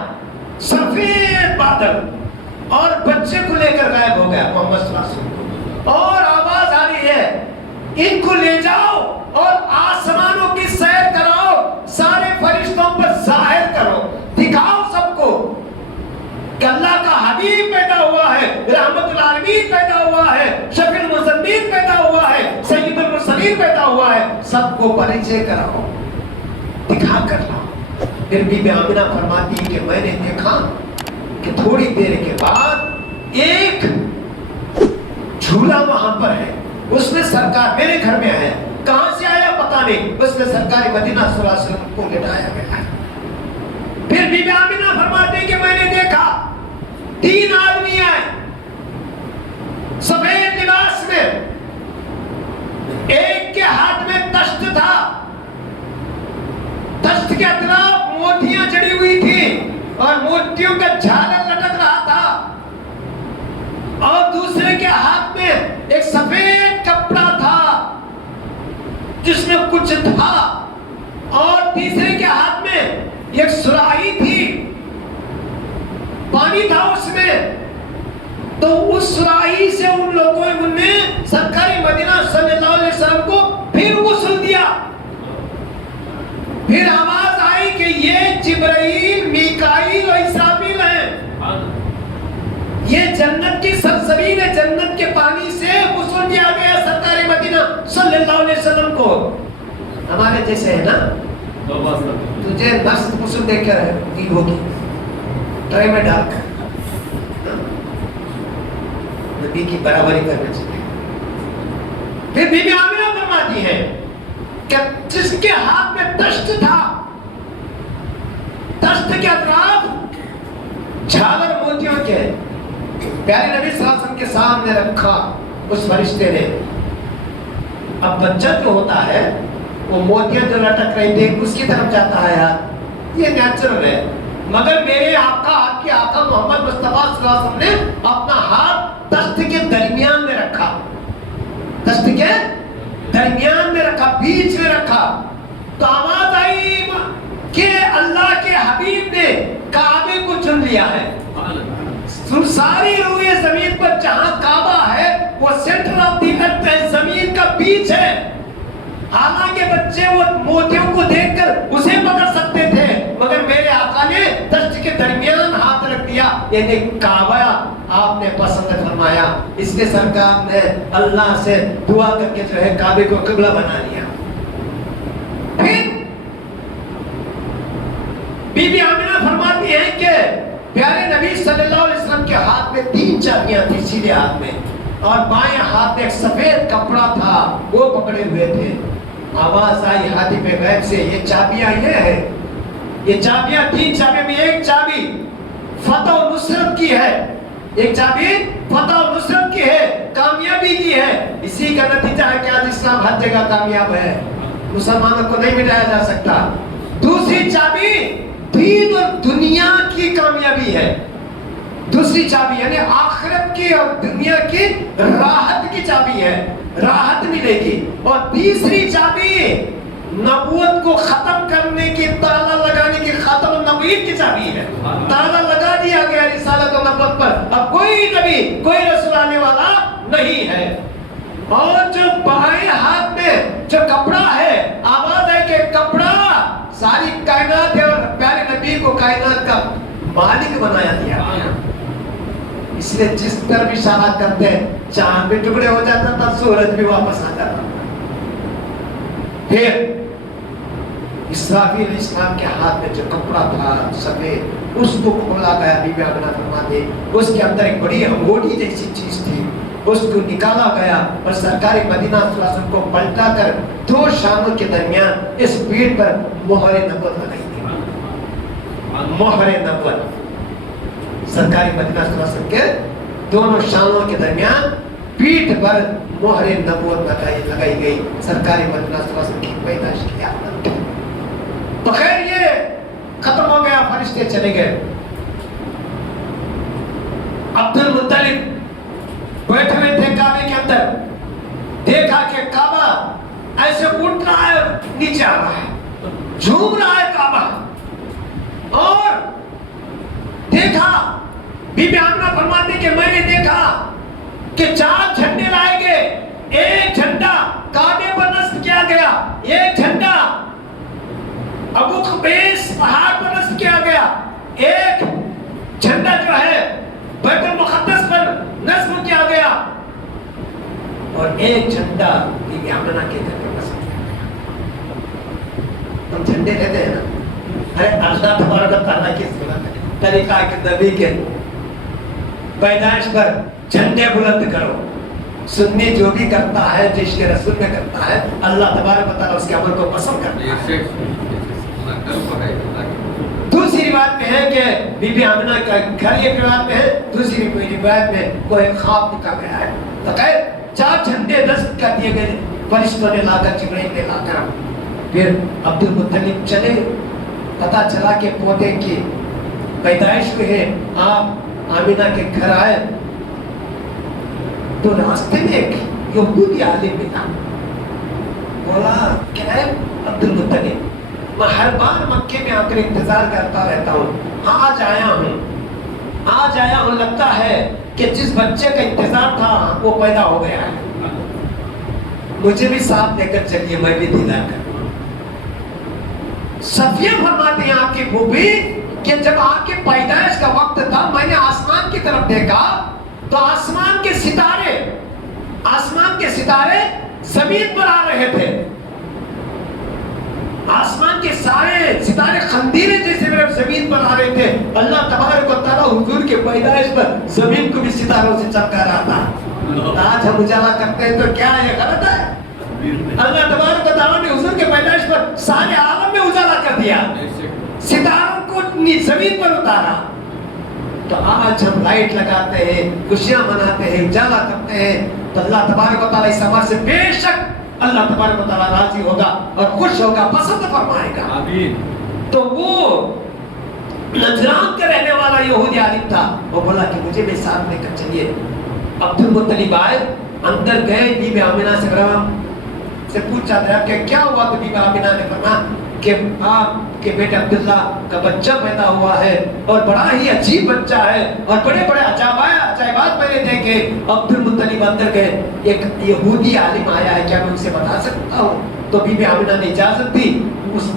سفید بادل، اور بچے کو لے کر غائب ہو گیا محمد صلی اللہ علیہ وسلم. اور آواز آ رہی ہے ان کو لے جاؤ اور آسمانوں کی سیر کراؤ، سارے فرشتوں پر ظاہر کرو، دکھاؤ سب کو کہ اللہ کا حبیب پیدا ہوا ہے، رحمت العالمین پیدا ہوا ہے، شفیع المذنبین پیدا ہوا ہے، سید المرسلین پیدا ہوا ہے. سب کو پریچے کراؤ، دکھا کر لاؤ. پھر بی بی آمنہ فرماتی ہے کہ میں نے دیکھا کہ تھوڑی دیر کے بعد ایک جھولا وہاں پر ہے، اس میں سرکار میرے گھر میں آیا. کہاں سے آیا پتہ نہیں، اس میں سرکار مدینہ صلی اللہ علیہ وسلم کو لٹایا گیا ہے. پھر بی بی آمنہ فرماتے ہیں کہ میں نے دیکھا 3 آدمی آئے سفید لباس میں، ایک کے ہاتھ میں تشت تھا، تشت کے اطراف موتیاں جڑی ہوئی تھی اور موتیوں کا جھالر لٹک رہا تھا، اور دوسرے کے ہاتھ میں ایک سفید کپڑا تھا جس میں کچھ تھا، اور تیسرے کے ہاتھ میں ایک سراہی تھی، پانی تھا اس میں. تو اس سراہی سے ان لوگوں نے سرکار مدینہ صلی اللہ علیہ وسلم کو پھر غسل دیا. پھر آواز آئی کہ یہ جبرائیل، میکائیل اور اسرافیل ہیں. یہ جنت کی سرزمین ہے، جنت کے پانی سے غسل دیا گیا سرکار مدینہ صلی اللہ علیہ وسلم کو. ہمارے جیسے ہے نا، تجھے نفس غسل دے کر دی ہوگی ٹرے میں ڈال کر، نبی کی برابری کرنا چاہیے. پھر بی بی آمنہ فرماتی ہے کہ جس کے ہاتھ میں تشت تھا، تشت کے اطراف جھالر موتیوں کے، پیارے نبی صلی اللہ علیہ وسلم کے سامنے رکھا اس فرشتے نے. اب بچہ جو ہوتا ہے وہ موتیاں جو لٹک رہی تھی اس کی طرف جاتا ہے یار، یہ نیچرل ہے. مگر میرے آقا، آپ کے آقا محمد مصطفیٰ صلی اللہ علیہ وسلم نے اپنا ہاتھ تشت کے درمیان میں رکھا، تشت کے درمیان میں رکھا، بیچ میں رکھا. تو آواز آئی کہ اللہ کے حبیب نے کعبے کو چن لیا ہے. ساری روئے زمین پر جہاں کعبہ ہے وہ سینٹر آف دی ارتھ ہے، زمین کا بیچ ہے. حالانکہ بچے وہ موتیوں کو دیکھ کر اسے پکڑ سکتے تھے، مگر میرے آقا نے دشت کے درمیان ہاتھ رکھ دیا، یعنی کعبہ آپ نے پسند فرمایا. اس کے سرکار نے اللہ سے دعا کر کے جو ہے کعبے کو قبلہ بنا لیا. پھر بی بی آمنہ فرماتی ہیں کہ پیارے نبی صلی اللہ علیہ وسلم کے ہاتھ میں 3 چابیاں تھی سیدھے ہاتھ میں، اور بائیں ہاتھ میں ایک سفید کپڑا تھا وہ پکڑے ہوئے تھے. آواز آئی حاتم غیب سے، یہ چابیاں یہ ہے، یہ چابیاں 3 چابیاں میں ایک چابی فتح و نصرت کی ہے، ایک چابی فتح و نصرت کی ہے، کامیابی کی ہے. اسی کا نتیجہ ہے کہ آج اسلام ہر جگہ کامیاب ہے، مسلمانوں کو نہیں مٹایا جا سکتا. دوسری چابی دین اور دنیا کی کامیابی ہے، دوسری چابی یعنی آخرت کی اور دنیا کی راحت کی چابی ہے، راحت ملے گی. اور تیسری چابی نبوت کو ختم کرنے کی، تالا لگانے کی، ختم النبوت کی چابی ہے. تالا لگا دیا گیا رسالت و نبوت پر، اب کوئی نبی کوئی رسول آنے والا نہیں ہے. اور جو بائیں ہاتھ میں جو کپڑا ہے، آواز ہے کہ کپڑا ساری کائنات ہے اور پیارے نبی کو کائنات کا مالک بنایا دیا. اس لیے جس پر بھی اشارہ کرتے ہیں چاند بھی ٹکڑے ہو جاتا تھا، سورج بھی واپس آ جاتا تھا. پھر اسرافیل علیہ السلام کے ہاتھ میں جو کپڑا تھا سفید، اس کو کھولا گیا. بی بی آمنہ فرماتے اس کے اندر ایک بڑی انگوٹھی جیسی چیز تھی، اس کو نکالا گیا اور سرکار مدینہ صلی اللہ علیہ وسلم کو پلٹا کر 2 شانوں کے درمیان اس پیٹھ پر مہر نبوت لگائی تھی. مہر نبوت سرکار مدینہ صلی اللہ علیہ وسلم کے دونوں شانوں کے درمیان پیٹھ پر مہر نبوت لگائی گئی. سرکار مدینہ صلی اللہ علیہ وسلم کی پیدائش کی یاد. تو خیر یہ ختم ہو گیا، فرشتے چلے گئے. عبد المطلب بیٹھے ہوئے تھے کعبے کے اندر، دیکھا کہ کعبہ ایسے اٹھ رہا ہے اور نیچے آ رہا ہے، جھوم رہا ہے کعبہ. اور دیکھا بی بی آمنہ فرماتے کہ میں نے دیکھا کہ 4 جھنڈے لائے گئے. ایک جھنڈا کعبے پر نصب کیا گیا، ایک جھنڈا ابو قبیس پہاڑ پر نصب کیا گیا، ایک جھنڈا جو ہے بیت المقدس پر نصب کیا گیا، اور ایک جھنڈا بی بی آمنہ کے گھر پر نصب کیا گیا. ہم جھنڈے لیتے ہیں نا، ارے اللہ تبارک و تعالیٰ کی طریقہ کے نبی کے پیدائش پر جھنڈے بلند کرو. سنی جو بھی کرتا ہے، جو عشق رسول میں کرتا ہے، اللہ تبارک و تعالیٰ اس کے عمل کو پسند کرتا ہے. دوسری روایت میں ہے کہ بی بی آمنہ کا گھر ایک روایت میں ہے، دوسری روایت میں کوئی خواب دکھا گیا ہے. تو خیر 4 جھنڈے نصب کر دیے گئے فرشتوں نے لا کر، جبرائیل نے لا کر. پھر عبد المطلب چلے، پتا چلا کہ پودے کی پیدائش ہوئی ہے. آپ آمنہ کے گھر آئے تو راستے میں ایک یہودی عالم ملا. بولا کیا ہے عبد المطلب، میں ہر بار مکے میں آ کر انتظار کرتا رہتا ہوں، آج آیا ہوں، لگتا ہے کہ جس بچے کا انتظار تھا وہ پیدا ہو گیا ہے، مجھے بھی ساتھ لے کر چلیے، میں بھی دیدار کروں. صفیہ فرماتے ہیں آپ کی پھوپھی کہ جب آپ کی پیدائش کا وقت تھا، میں نے آسمان کی کی طرف دیکھا تو آسمان کے ستارے زمین پر آ رہے تھے. آسمان کے سارے ستارے خندیرے جیسے میرے زمین پر آ رہے تھے. اللہ تبارک و تعالیٰ حضور کے پیدائش پر زمین کو بھی ستاروں سے چمکا رہا تھا. آج ہم اجالا کرتے ہیں تو کیا یہ غلط ہے؟ اللہ تبارک و تعالیٰ نے حضور کے پیدائش پر سارے عالم میں اجالا کر دیا, ستاروں کو زمین پر اتارا. تو آج ہم لائٹ لگاتے ہیں, خوشیاں مناتے ہیں, اجالا کرتے ہیں, تو اللہ تبارک و تعالیٰ اس عمل سے بے شک اللہ تبارک و تعالیٰ راضی ہوگا اور خوش ہوگا, پسند فرمائے گا. تو وہ نجران کے رہنے والا یہودی عالم تھا, وہ بولا کہ مجھے بھی ساتھ لے کر چلیے. عبد المطلب آئے, اندر گئے, بی بی آمنہ سے پوچھا تھا کہ کیا ہوا, تو بی بی آمنہ نے فرمایا کہ آپ کے بیٹے عبداللہ کا بچہ پیدا ہوا ہے اور بڑا ہی عجیب بچہ ہے اور بڑے بڑے عجائبات میں نے دیکھے. عبد المطلب اندر گئے, ایک یہودی عالم آیا ہے, کیا میں اسے بتا سکتا ہوں؟ تو بی بی آمنہ نے اجازت دی. اس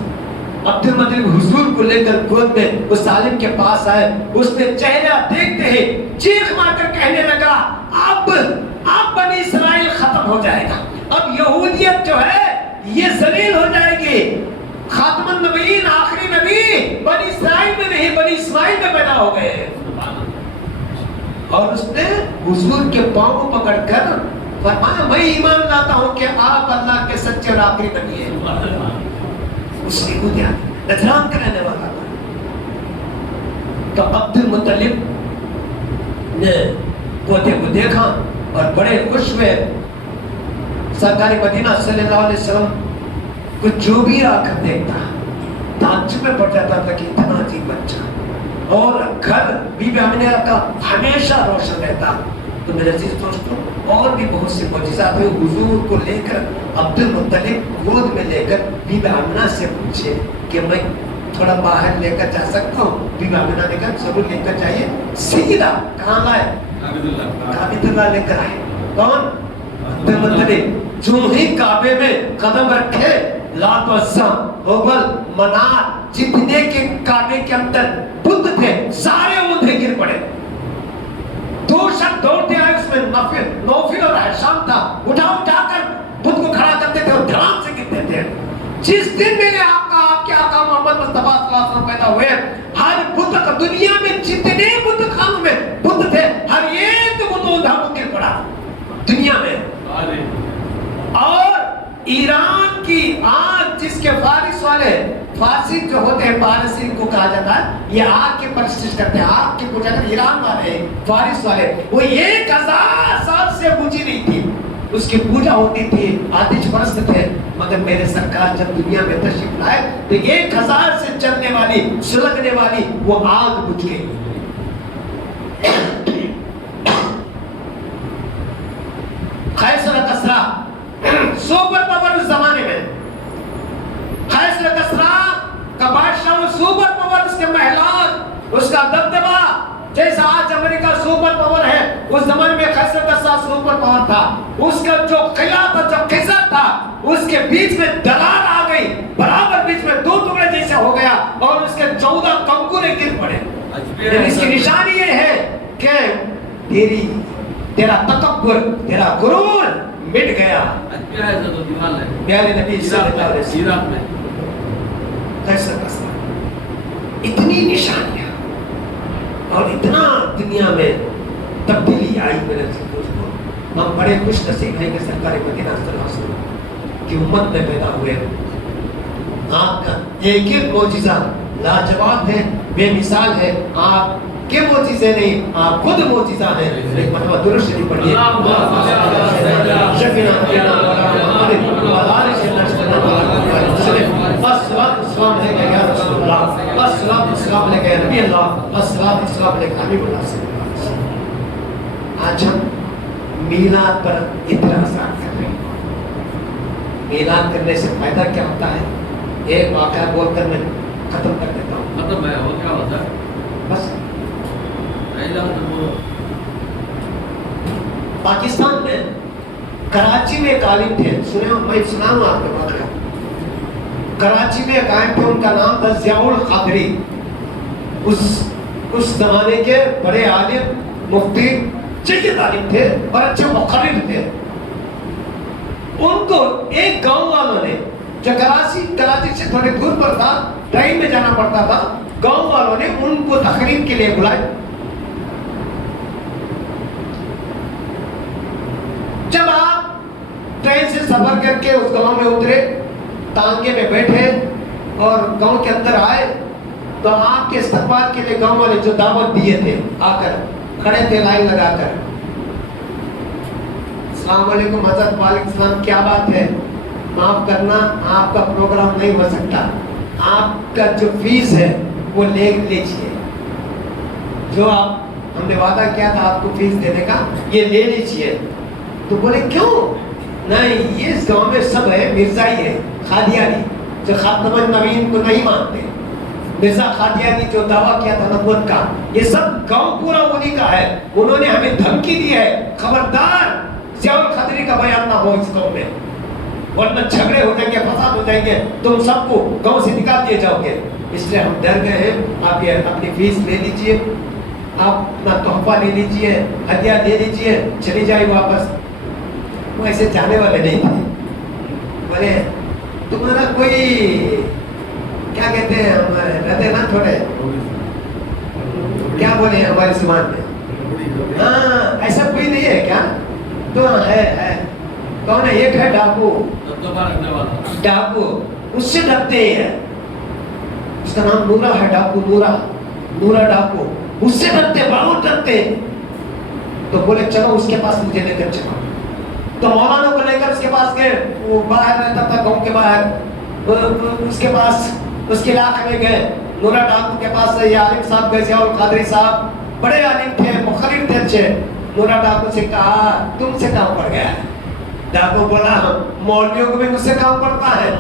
عبد المطلب حضور کو لے کر گود میں اس عالم کے پاس آئے. اس نے چہرہ دیکھتے ہی چیخ مار کر کہنے لگا, اب بنی اسرائیل ختم ہو جائے گا, اب یہودیت جو ہے یہ ذلیل ہو جائے گی. خاتم النبیین, آخری نبی بنی اسرائیل میں نہیں بنی اسماعیل میں پیدا ہو گئے. اور اس نے حضور کے پاؤں پکڑ کر فرمایا, میں ایمان لاتا ہوں کہ آپ اللہ کے سچے اور آخری نبی ہیں. اس نے کو دیا, نجران کا رہنے والا تھا. تو عبد المطلب نے پودے کو دیکھا اور بڑے خوش ہوئے. سرکار مدینہ صلی اللہ علیہ وسلم کو جو بھی آ کر دیکھتا تعجب میں پڑ جاتا تھا کہ اتنا عجیب بچہ, اور گھر بی بی آمنہ کا ہمیشہ روشن رہتا. تو میرے عزیز دوستوں, اور بھی بہت سے معجزات ہوئے. حضور کو لے کر عبد المطلب گود میں لے کر بی بی آمنہ سے پوچھے کہ میں تھوڑا باہر لے کر جا سکتا ہوں؟ بی بی آمنہ نے کہا ضرور لے کر جائیے. سیدھا کہاں لائے؟ کعبۃ اللہ لے کر آئے. کون؟ عبد المطلب. جو ہی کعبے میں قدم رکھے, لات و عزا, حبل, منات, جتنے کے کعبے کے اندر بت تھے سارے اونھے گر پڑے. دو شخص دوڑتے آئے, اس میں نوفل اور ہشام تھا. اٹھا کر بت کو کھڑا کرتے تھے اور دھڑام سے گرتے تھے. جس دن میرے آقا, آپ کے آقا محمد مصطفیٰ صلی اللہ علیہ وسلم پیدا ہوئے, ہر بت دنیا میں جتنے بت خانوں میں بت تھے, ہر ایک بت اونھا گر پڑا دنیا میں. اور ایران کی آگ, جس کے فارس والے, فارسی جو ہوتے ہیں پارسی کو کہا جاتا ہے, یہ آگ کی پرستش کرتے ہیں, آگ کی پوجا کرتے ہیں. ایران والے, فارس والے, وہ 1000 سال سے بجھی نہیں تھی. اس کی پوجا ہوتی تھی, آتش پرست تھے. مگر میرے سرکار جب دنیا میں تشریف لائے تو 1000 سے چلنے والی, سلگنے والی وہ آگ بجھ گئی. خیسر کسرا سپر پاور اس زمانے میں, خیسر کسرا کا بادشاہ, سپر پاور, اس کے محلات, اس کا دبدبا, جیسا آج امریکہ سپر پاور ہے, اس زمانے میں خیسر کسرا سپر پاور تھا. اس کا جو قلعہ تھا, جو قصر تھا, اس کے بیچ میں درار آ گئی, برابر بیچ میں 2 ٹکڑے جیسے ہو گیا, اور اس کے 14 کنکرے گر پڑے. اس کی نشانی یہ ہے کہ تیرا تکبر, تیرا غرور مٹ گیا. پیارے نبی صلی اللہ علیہ وسلم خیسر کسرا, اتنی نشانیاں اور اتنا دنیا میں تبدیلی آئی. میرے دوستوں, ہم بڑے خوش نصیب ہیں کہ سرکار مدینہ صلی اللہ علیہ وسلم کی امت میں پیدا ہوئے. آپ کا ایک ایک معجزہ لاجواب ہے, بے مثال ہے. آپ کے معجزے نہیں, آپ خود معجزہ ہیں. ایک مرتبہ درود شریف پڑھیے. شفینا نبینا محمد وعلی آلہ سیدنا السلام علیکم یا رسول اللہ, السلام علیکم یا نبی اللہ, السلام علیکم حبیب اللہ صلی اللہ علیہ وسلم. آج ہم میلاد پر اعتراضات کر رہے ہیں. میلاد کرنے سے فائدہ کیا ہوتا ہے؟ ایک واقعہ بول کر میں ختم کر دیتا ہوں. مطلب وہ کیا ہوتا ہے؟ بس پاکستان میں کراچی میں ایک عالم تھے, سنے ہو, میں سنا ہوں آپ کے بات کا. کراچی میں ایک عالم تھے, ان کا نام تھا ضیاء القادری. اس زمانے کے بڑے عالم مفتی جید عالم تھے اور اچھے مقرر تھے. ان کو ایک گاؤں والوں نے جو کراچی سے تھوڑے دور پر تھا, ٹرین میں جانا پڑتا تھا, گاؤں والوں نے ان کو تقریر کے لیے بلائے. جب آپ ٹرین سے سفر کر کے اس گاؤں میں اترے, تانگے میں بیٹھے اور گاؤں کے اندر آئے, تو آپ کے استقبال کے لیے گاؤں والے جو دعوت دیے تھے آ کر کھڑے تھے لائن لگا کر. السلام علیکم حضرت. وعلیکم السلام. کیا بات ہے؟ معاف کرنا, آپ کا پروگرام نہیں ہو سکتا. آپ کا جو فیس ہے وہ لے لیجیے, جو آپ ہم نے وعدہ کیا تھا آپ کو فیس دینے کا, یہ لے لیجیے. تو بولے کیوں؟ نہیں, یہ اس گاؤں میں سب ہے مرزائی ہے, قادیانی, جو خاتم النبیین کو نہیں مانتے. مرزا قادیانی جو دعویٰ کیا تھا نبوت کا, یہ سب گاؤں پورا انہی کا ہے. انہوں نے ہمیں دھمکی دی ہے, خبردار ضیاء القادری کا بیان نہ ہو اس گاؤں میں, ورنہ جھگڑے ہو جائیں گے, فساد ہو جائیں گے, تم سب کو گاؤں سے نکال دیے جاؤ گے. اس لیے ہم ڈر گئے ہیں. آپ یہ اپنی فیس لے لیجئے, آپ اپنا تحفہ لے لیجئے, ہدیہ لے لیجئے, چلی جائے واپس. وہ ایسے جانے والے نہیں تھے. بولے تمہارا کوئی کیا کہتے ہیں, ہمارے رہتے نا تھوڑے, کیا بولے ہمارے زبان میں, ہاں ایسا کوئی نہیں ہے کیا؟ تو ہے. کون ہے؟ ایک ہے ڈاکو. ڈاکو اس سے ڈرتے ہیں, اس کا نام نورا ہے. ڈاکو نورا ڈاکو, اس سے ڈرتے, بہت ڈرتے. تو بولے چلو اس کے پاس مجھے لے کر چلو. تو مولانا کو لے کر اس کے پاس گئے. وہ باہر رہتا تھا گاؤں کے باہر, اس کے پاس اس کے علاقے میں گئے. نورا ڈاکو کے پاس یہ عالم صاحب گئے, ضیاء القادری صاحب, بڑے عالم تھے, مقرر تھے اچھے. نورا ڈاکو سے کہا تم سے کام پڑ گیا ہے. ڈاکو بولا مولویوں کو بھی مجھ سے کام پڑتا ہے,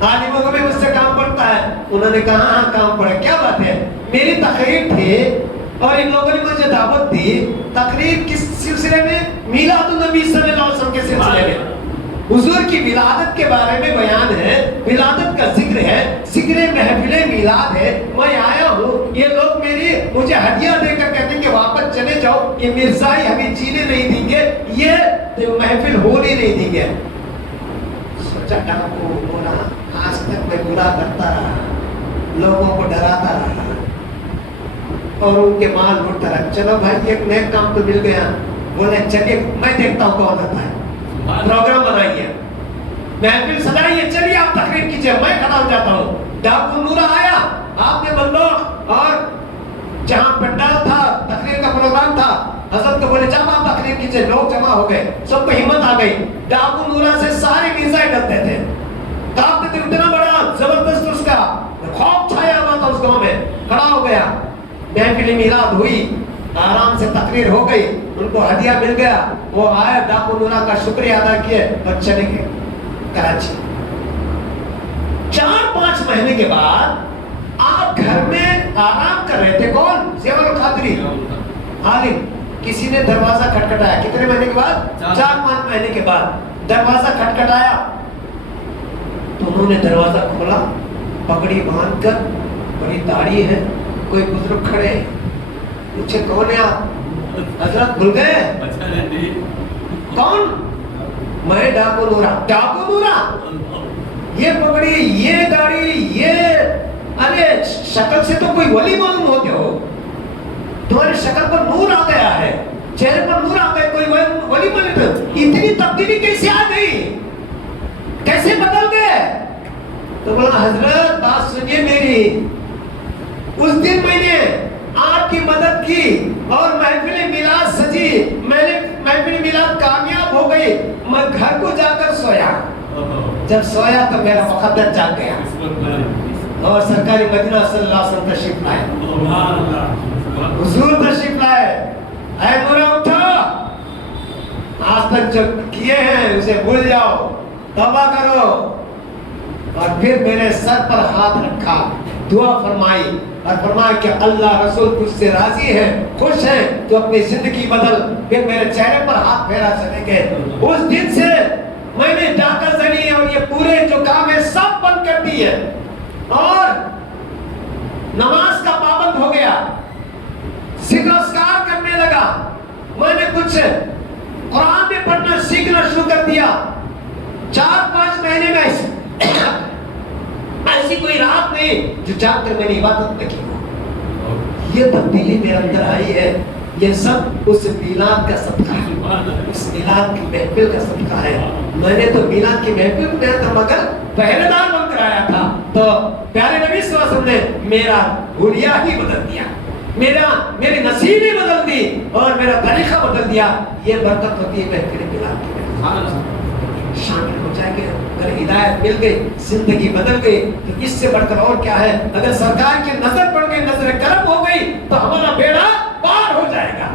عالموں کو بھی مجھ سے کام پڑتا ہے. انہوں نے کہا ہاں کام پڑے. کیا بات ہے؟ میری تقریر تھی اور ان لوگوں نے مجھے دعوت دی. تقریر کس سلسلے میں؟ میلاد النبی صلی اللہ علیہ وسلم کے سلسلے میں. حضور کی ولادت کے بارے میں بیان ہے, ولادت کا ذکر ہے, ذکر محفل میلاد ہے. میں آیا ہوں, یہ لوگ مجھے ہدیہ دے کر کہتے ہیں کہ واپس چلے جاؤ, یہ مرزائی ہمیں جینے نہیں دیں گے, یہ محفل ہونے نہیں دیں گے. سوچا ڈاکو بولا آج تک میں برا کرتا رہا, لوگوں کو ڈراتا رہا اور ان کے مال لوٹتا رہا. چلو بھائی ایک نیک کام تو مل گیا. بولے چلیے میں دیکھتا ہوں کون آتا ہے. پروگرام بنائیے, محفل سجائیے, چلیے آپ تقریر کیجیے, میں کھڑا ہو جاتا ہوں. ڈاکو نورا آیا, آپ نے بندوق اور جہاں پنڈال تھا, تقریر کا پروگرام تھا, حضرت کو بولے جب آپ تقریر کیجیے. لوگ جمع ہو گئے, سب کو ہمت آ گئی. ڈاکو نورا سے سارے مرزائی ڈرتے تھے, کہتے تھے اتنا بڑا زبردست اس کا خوف چھایا ہوا تھا اس گاؤں میں. کھڑا ہو گیا, محفل میلاد ہوئی, آرام سے تقریر ہو گئی, ان کو ہدیہ مل گیا. وہ آئے, ڈاکو نورا کا شکریہ ادا کیے اور چلے گئے کراچی. 4-5 مہینے کے بعد آپ گھر میں آرام کر رہے تھے. کون؟ ضیاء القادری عالم. کسی نے دروازہ کھٹکھٹایا. کتنے مہینے کے بعد؟ 4-5 مہینے کے بعد دروازہ کھٹکھٹایا. تو انہوں نے دروازہ کھولا, پگڑی باندھ کر, بڑی داڑھی ہے, کوئی بزرگ کھڑے. پوچھے کون ہے آپ؟ حضرت بھول گئے کون؟ میں ڈاکو نورا. ڈاکو نورا, یہ پگڑی, یہ داڑھی, یہ ارے شکل سے تو کوئی ولی معلوم ہوتے ہو. تمہاری شکل پر نور آ گیا ہے, چہرے پر نور آ گیا, کوئی ولی معلوم ہے. اتنی تبدیلی کیسے آ گئی, کیسے بدل گئے؟ تو بولا حضرت بات سنیے میری. اس دن میں نے آپ کی مدد کی اور محفل میلاد سجی, میں نے محفل میلاد کامیاب ہو گئی. میں گھر کو جا کر سویا. جب سویا تو میرا مقدر جاگ گیا اور سرکاری مدینہ صلی اللہ علیہ وسلم تشریف لائے. حضور تشریف لائے. اے نورا اٹھو, آج تک جو کیے ہیں اسے بھول جاؤ, توبہ کرو. اور پھر میرے سر پر ہاتھ رکھا, دعا فرمائی اور فرمایا کہ اللہ رسول تجھ سے راضی ہے, خوش ہیں, تو اپنی زندگی بدل. پھر میرے چہرے پر ہاتھ پھیرا چلے گئے. اس دن سے میں نے ڈاکہ زنی اور یہ پورے جو کام ہے سب بند کر دی ہے اور نماز کا پابند ہو گیا, ذکر اذکار کرنے لگا. کچھ قرآن میں پڑھنا سیکھنا شروع کر دیا. 4-5 مہینے میں ایسی کوئی رات نہیں جو جا کر میں نے عبادت نہ کی. یہ تبدیلی میرے اندر آئی ہے. یہ سب اس میلاد کا صدقہ ہے, اس میلاد کی محفل کا صدقہ ہے. میں نے تو میلاد کی محفل میں گیا تھا مگر پہلے دار بن کر آیا تھا, تو پیارے نبی صلی اللہ علیہ وسلم نے میرا حلیہ ہی بدل دیا, میری نصیب ہی بدل دی اور میرا طریقہ بدل دیا. یہ برکت ہوتی ہے محفل میلاد کی. شامل ہو جائیں گے. اگر ہدایت مل گئی, زندگی بدل گئی, تو اس سے بڑھ کر اور کیا ہے. اگر سرکار کی نظر پڑ گئی, نظر کرم ہو گئی, تو ہمارا بیڑا پار ہو جائے گا.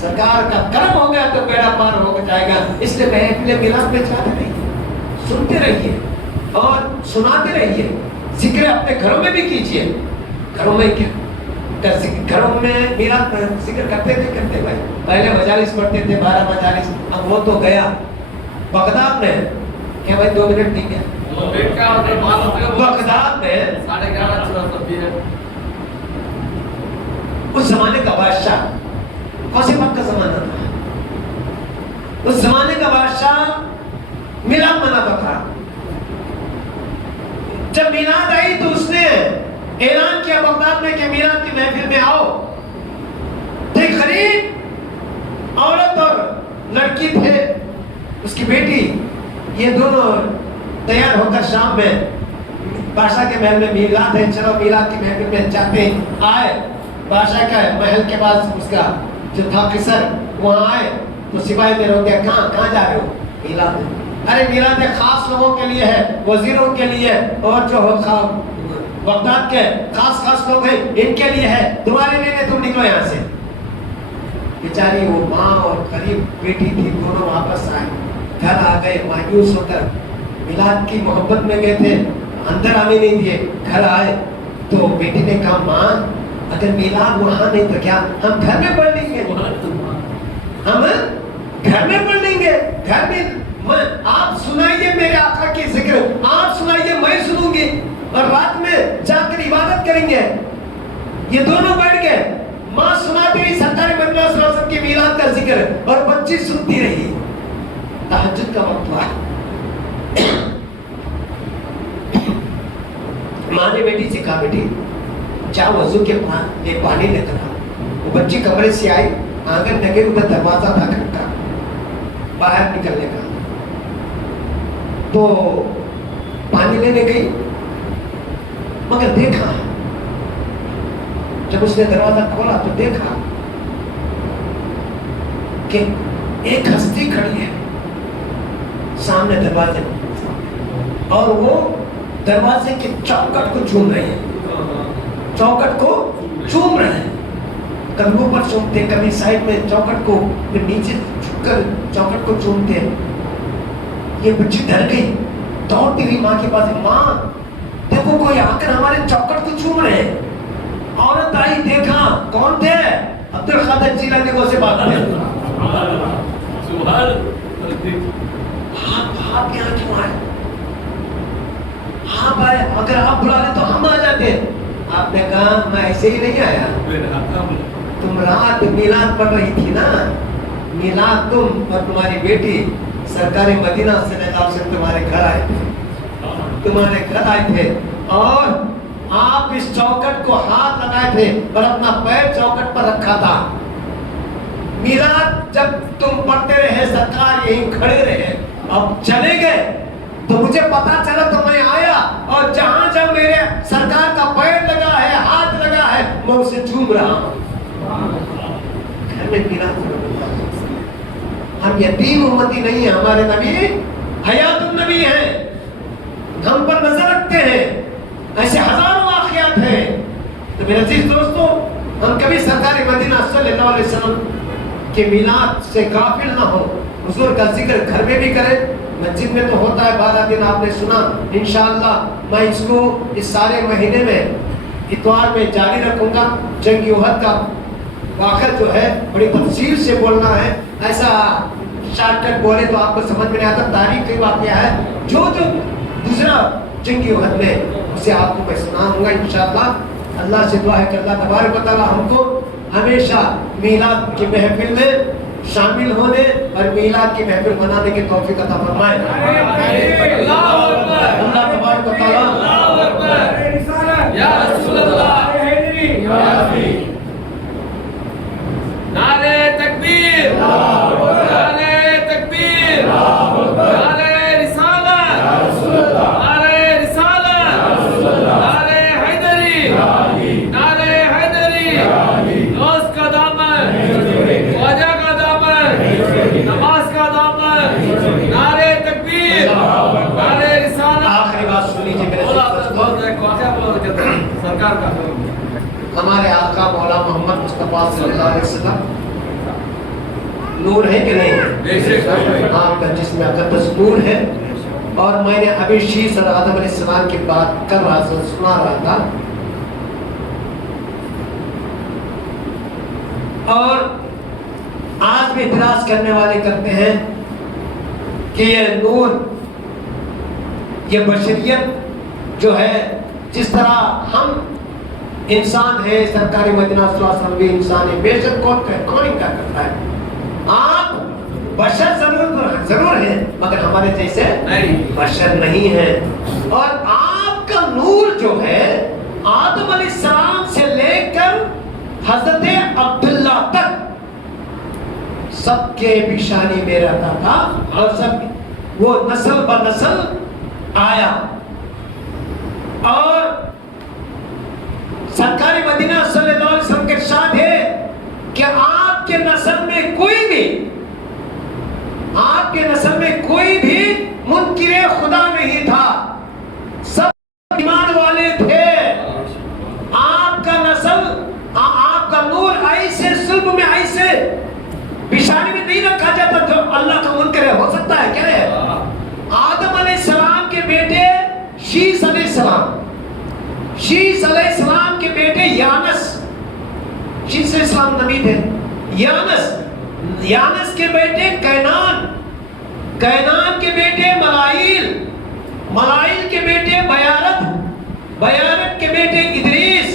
سرکار کا کرم ہو گیا تو بیڑا پار ہو جائے گا. اس لیے محفل میلاد میں جاتے رہیے, سنتے رہیے اور سناتے رہیے. ذکر اپنے گھروں میں بھی کیجیے. گھروں میں کیا گھروں میں میلاد ذکر کرتے بھائی. پہلے مجالس پڑھتے تھے 12 مجالس, اب وہ تو گیا. بغداد میں کیا بھائی 2 منٹ ٹھیک ہے. بغداد میں 11:30 اس زمانے کا بادشاہ, کون سے وقت کا زمانہ تھا, اس زمانے کا بادشاہ میلاد مناتا تھا. جب میلاد آئی تو اس نے اعلان کیا بغداد میں کہ میلاد کی محفل میں آؤ. تو ایک غریب عورت اور لڑکی تھے, اس کی بیٹی, یہ دونوں تیار ہو کر شام میں بادشاہ کے محل میں میلاد ہے, چلو میلاد کی محفل میں جاتے ہیں. آئے بادشاہ کا محل کے پاس, اس کا جو تھا قصر, وہاں آئے تو سپاہی میں روک گیا. کہاں جا رہے ہو؟ میلاد ہے. ارے میلاد خاص لوگوں کے لیے ہے, وزیروں کے لیے, اور جو بغداد کے خاص لوگ ہیں ان کے لیے ہے, تمہارے لیے نہیں, تم نکلو یہاں سے. بیچاری وہ ماں اور قریب بیٹی تھی, دونوں واپس آئے, گھر آ گئے مایوس ہو کر. میلاد کی محبت میں گئے تھے, اندر آنے نہیں دیے. گھر آئے تو بیٹی نے کہا, ماں اگر میلاد وہاں نہیں تو کیا ہم گھر میں پڑھ لیں گے, ہم گھر میں پڑھ لیں گے. گھر میں آپ سنائیے میرے آقا کی ذکر, آپ سنائیے میں سنوں گی, اور رات میں جا کر عبادت کریں گے. یہ دونوں بیٹھ گئے, ماں سناتی رہی سرکار مدینہ صلی اللہ علیہ وسلم کی میلاد کا ذکر, اور بچی سنتی رہی. تہجد کا وقت ہوا. ماں نے بیٹی سے کہا, بیٹی جا وضو کے لیے پانی لے کر آ. وہ بچی کمرے سے آئی, آنگن میں گئی, ادھر دروازہ تھا کھٹکا, باہر نکلنے کا. تو پانی لینے گئی, مگر دیکھا, جب اس نے دروازہ کھولا تو دیکھا کہ ایک ہستی کھڑی ہے سامنے دروازے, اور وہ دروازے کے چوکٹ کو چوم رہے ہیں, چوکٹ کو چوم رہے ہیں. کبھی اوپر چومتے, کبھی سائڈ میں چوکٹ کو, پھر نیچے جھک کر چوکٹ کو چومتے ہیں. یہ بچی ڈر گئی, دوڑتی رہی ماں کے پاس, ماں دیکھو کوئی آ کر ہمارے چوکٹ کو چوم رہے ہیں. عورت آئی, دیکھا کون تھے, عبد القادر جیلانی کو سے بات ہے. آپ یہاں کیوں آئے؟ آپ آئے, اگر آپ بلا لیں تو ہم آ جاتے. آپ نے کہا میں ایسے ہی نہیں آیا, تم رات میلاد پڑھ رہی تھی نا, میلاد تم اور تمہاری بیٹی سرکار مدینہ صلی اللہ علیہ وسلم تمہارے گھر آئے تھے, اور آپ اس چوکٹ کو ہاتھ لگائے تھے اور اپنا پیر چوکٹ پر رکھا تھا. میلاد جب تم پڑھتے رہے, سرکار یہیں کھڑے رہے, اب چلے گئے تو مجھے پتا چلا تو میں آیا, اور جہاں جب میرے سرکار کا پیر لگا ہے, ہاتھ لگا ہے, میں اسے چوم رہا ہوں. گھر میں میلاد. ہم یتیم امتی نہیں ہیں, ہمارے نبی حیات النبی ہیں, ہم پر نظر رکھتے ہیں. ایسے ہزاروں واقعات ہیں. تو میرے عزیز دوستو, ہم کبھی سرکار مدینہ صلی اللہ علیہ وسلم کے میلاد سے غافل نہ ہو. حضور کا ذکر گھر میں بھی کریں, مسجد میں تو ہوتا ہے 12 دن, آپ نے سنا. انشاءاللہ میں اس کو اس سارے مہینے میں اتوار میں جاری رکھوں گا. جنگ احد کا واقعہ جو ہے بڑی تفصیل سے بولنا ہے, ایسا شارٹ کٹ بولے تو آپ کو سمجھ میں نہیں آتا. تاریخی واقعہ ہے, جو دوسرا جنگ احد میں اسے آپ کو میں سناؤں گا انشاءاللہ. اللہ سے دعا ہے کہ اللہ تبارک و تعالی ہم کو ہمیشہ میلاد کی محفل میں شامل ہونے اور میلاد کی محفل منانے کی توفیق عطا فرمائے. اللہ تبارک و تعالیٰ یا رسول اللہ نعرہ تکبیر، نعرہ تکبیر، نعرہ رسالت، نعرہ رسالت، نعرہ حیدری، نعرہ حیدری، دوست کا دامن، خواجہ کا دامن، نماز کا دامن، نعرہ تکبیر، نعرہ رسالت. آخری بات سن لیجیے میرے سرکار کا ہمارے آقا مولا محمد مصطفیٰ صلی اللہ علیہ وسلم نور ہے کہ نہیں ہے؟ آپ کا جسم اقدس نور ہے. اور میں نے ابھی شیس اور آدم علیہ السلام کی بات کر رہا تھا، سنا رہا تھا. اور آج بھی اعتراض کرنے والے کرتے ہیں کہ یہ نور، یہ بشریت جو ہے، جس طرح ہم انسان ہے، سرکار مدینہ صلی اللہ علیہ وسلم بھی انسان ہے. بے شک کون انکار کرتا ہے؟ آپ بشر ضرور ہیں مگر ہمارے جیسے بشر نہیں ہیں. اور آپ کا نور جو ہے آدم علیہ السلام سے لے کر حضرت عبداللہ تک سب کے پیشانی میں رہتا تھا اور سب وہ نسل بہ نسل آیا. اور سرکار مدینہ صلی اللہ علیہ وسلم کے ارشاد ہے کہ آپ کے نسل میں کوئی بھی منکر خدا نہیں تھا، سب ایمان والے تھے. آپ کا نسل، آپ کا نور ایسے صلب میں، ایسے پیشانی میں نہیں رکھا جاتا جو اللہ کا منکر ہو سکتا ہے. کیا ہے؟ آدم علیہ السلام کے بیٹے شیس علیہ السلام، شیس علیہ السلام کے بیٹے یانس، شیس علیہ السلام نبی تھے. یانس کے بیٹے کینان، کینان کے بیٹے ملائیل، ملائیل کے بیٹے بیارت، بیارت کے بیٹے ادریس،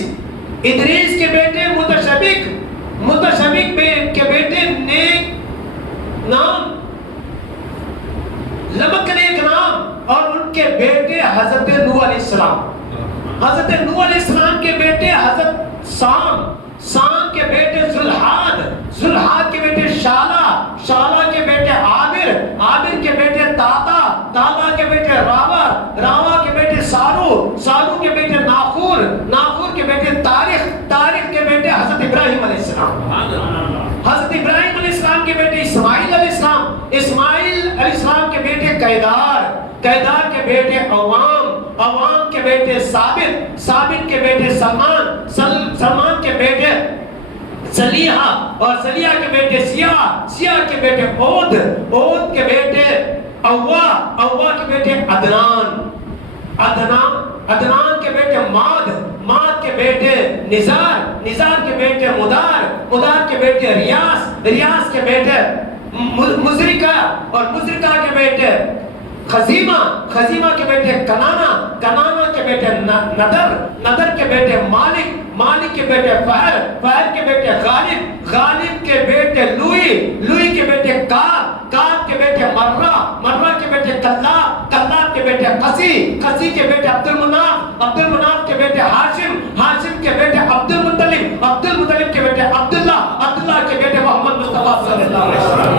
ادریس کے بیٹے متشبک، متشبک کے بیٹے نیک نام، لمک نیک نام. اور ان کے بیٹے حضرت نوح علیہ السلام، حضرت نوح علیہ السلام کے بیٹے حضرت سام، سام کے بیٹے ذوالحاد، ذوالحاد کے بیٹے شالا، شالا کے بیٹے عابر، عابر کے بیٹے تاتا، تاتا کے بیٹے راوا، راوا کے بیٹے سارو، سارو کے بیٹے ناخور، ناخور کے بیٹے تاریخ، تاریخ کے بیٹے حضرت ابراہیم علیہ السلام، حضرت ابراہیم علیہ السلام کے بیٹے اسماعیل علیہ السلام، اسماعیل علیہ السلام کے بیٹے قیدار، قیدار کے بیٹے عوام، عوام کے بیٹے ثابت، ثابت کے بیٹے سلمان، سلمان کے بیٹے سلیحہ، اور سلیحہ کے بیٹے سیاہ، سیاہ کے بیٹے عود، عود کے بیٹے اوا، اوا کے بیٹے عدنان، عدنان، عدنان کے بیٹے ماد، ماد کے بیٹے نزار، نزار کے بیٹے مدار، مدار کے بیٹے ریاس، ریاس کے بیٹے مزرکہ، اور مزرکہ کے بیٹے خزیمہ، خزیمہ کے بیٹے کنانا، کنانا کے بیٹے ندر، ندر کے بیٹے مالک، مالک کے بیٹے فہر، فہر کے بیٹے غالب، غالب کے بیٹے لوئی، لوئی کے بیٹے کاب، کاب کے بیٹے مرہ، مرہ کے بیٹے کلاب، کلاب کے بیٹے قسی، قسی کے بیٹے عبد المناف، عبد المناف کے بیٹے ہاشم، ہاشم کے بیٹے عبد المطلب، عبد المطلب کے بیٹے عبداللہ، عبداللہ کے بیٹے محمد مصطفیٰ صلی اللہ علیہ وسلم.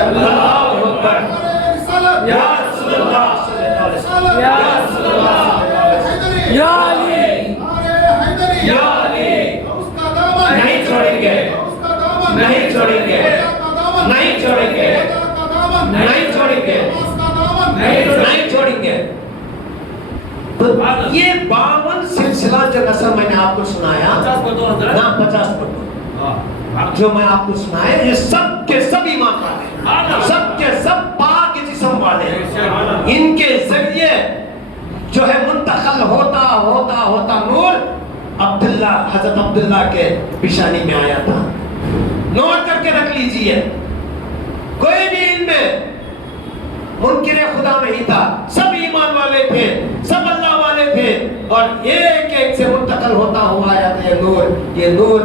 اللہ اکبر. یا رسول اللہ صلی اللہ علیہ وسلم، یا رسول اللہ، یا علی، یا علی. نہیں چھوڑیں گے، نہیں چھوڑیں گے، نہیں چھوڑیں گے، نہیں چھوڑیں گے، نہیں چھوڑیں گے. تو یہ 52 سلسلہ جو نثر میں نے آپ کو سنایا، 50 پر جو میں آپ کو سنایا، یہ سب کے سب ایمان والے، سب کے سب پاک جسم والے. ان کے ذریعے جو ہے منتقل ہوتا ہوتا ہوتا نور عبداللہ، حضرت عبداللہ کے پیشانی میں آیا تھا. نوٹ کر کے رکھ لیجئے، کوئی بھی ان میں منکر خدا نہیں تھا، سب ایمان والے والے تھے، سب اللہ والے تھے، اور ایک ایک سے منتقل ہوتا ہوا آیا تو یہ نور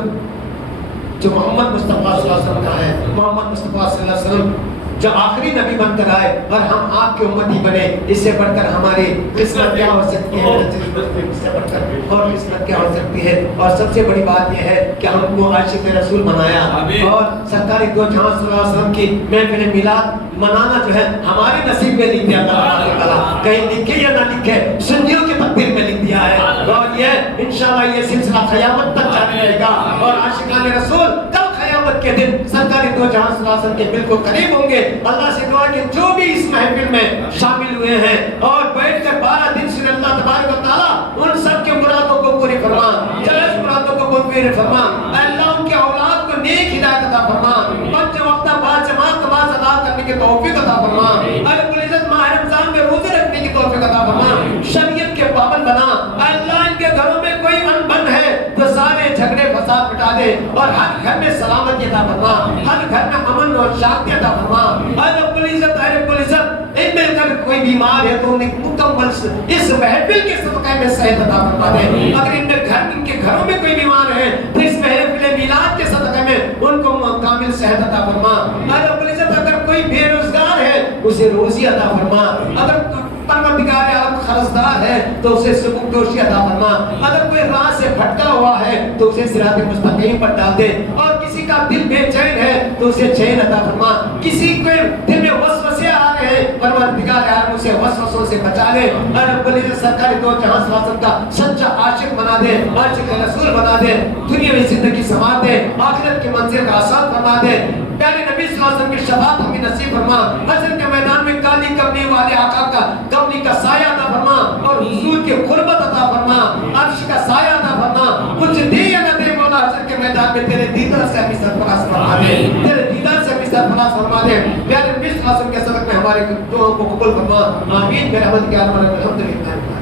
جو محمد مصطفیٰ صلی اللہ علیہ وسلم کا ہے، محمد مصطفیٰ صلی اللہ علیہ وسلم جو آخری نبی بن کر آئے اور ہم آپ کے امتی بنے، اس سے بڑھ کر ہماری قسمت کیا ہو سکتی ہے؟ اس سے بڑھ کر اور قسمت کیا ہو سکتی ہے؟ اور سب سے بڑی بات یہ ہے کہ ہم کو عاشق رسول بنایا، اور سرکار دو جہاں صلی اللہ علیہ وسلم کی محفل میلاد منانا جو ہے ہمارے نصیب میں لکھ دیا اللہ، کہیں لکھے یا نہ لکھے سنیوں کی تقدیر میں لکھ دیا ہے، اور یہ انشاءاللہ یہ سلسلہ قیامت تک جاری رہے گا، اور عاشقان رسول کل قیامت کے دن سرکار دو جہاں صلی اللہ علیہ وسلم کے بالکل قریب ہوں گے۔ اللہ سے دعا کہ جو بھی اس محفل میں شامل ہوئے ہیں اور بیٹھ کر 12 دن سے اللہ تبارک و تعالیٰ ان سب کے مرادوں کو پوری فرما، جائز مرادوں کو پوری فرما، اللہ ان کے اولاد کو نیک ہدایت عطا فرما، پنج وقتہ بعد جماعت نماز ادا کرنے کی توفیق عطا فرما، رب العزت ماہ رمضان میں روزے رکھنے کی توفیق عطا فرما، شریعت کے پابند بنا، اللہ ان کے گھروں میں کوئی انبن ہے تو سارے جھگڑے فساد مٹا دے، اور ہر گھر میں سلامتی عطا فرما، ہر گھر میں امن اور شانتی عطا فرما، رب العزت ان میں اگر کوئی بیمار ہے تو انہیں مکمل اس محفل کے صدقے میں صحت عطا فرما دے، اگر ان کے گھروں میں کوئی بیمار ہے تو اس محفل میلاد کے صدقے میں ان کو کامل صحت عطا فرما، رب العزت اگر کوئی بے روزگار ہے اسے روزی عطا فرما، اگر پروردگار عالم خرزدار ہے تو اسے سبک دوشی عطا فرما، اگر کوئی راہ سے بھٹکا ہوا ہے تو اسے صراط مستقیم پر ڈال دے، اور کسی کا دل بے چین ہے تو اسے چین عطا فرما، کسی کے دل میں وسوسے آ رہے ہیں پروردگار عالم اسے وسوسوں سے بچا لے، اور رب العزت سرکار دو جہاں صلی اللہ علیہ وسلم کا سچا عاشق بنا دے، عاشق رسول بنا دے، دنیاوی زندگی سنوار دے، آخرت کی منزل کا آسان فرما دے، پیارے نبی صلی اللہ علیہ وسلم کی شفاعت ہمیں نصیب فرما، حشر کے میدان میں کالی کمنی والے آقا کا کمنی کا سایہ عطا فرما، اور حضور کی قربت عطا فرما، عرش کا سایہ عطا فرما، کچھ دے یا نہ دے مولا حشر کے میدان میں تیرے دیدار سے ہمیں سرفراز فرما دے، تیرے دیدار سے ہمیں سرفراز فرما دے، پیارے نبی صلی اللہ علیہ وسلم کے صدق میں ہمارے دعاؤں کو قبول فرما، آمین برحمتک یا ارحم الراحمین۔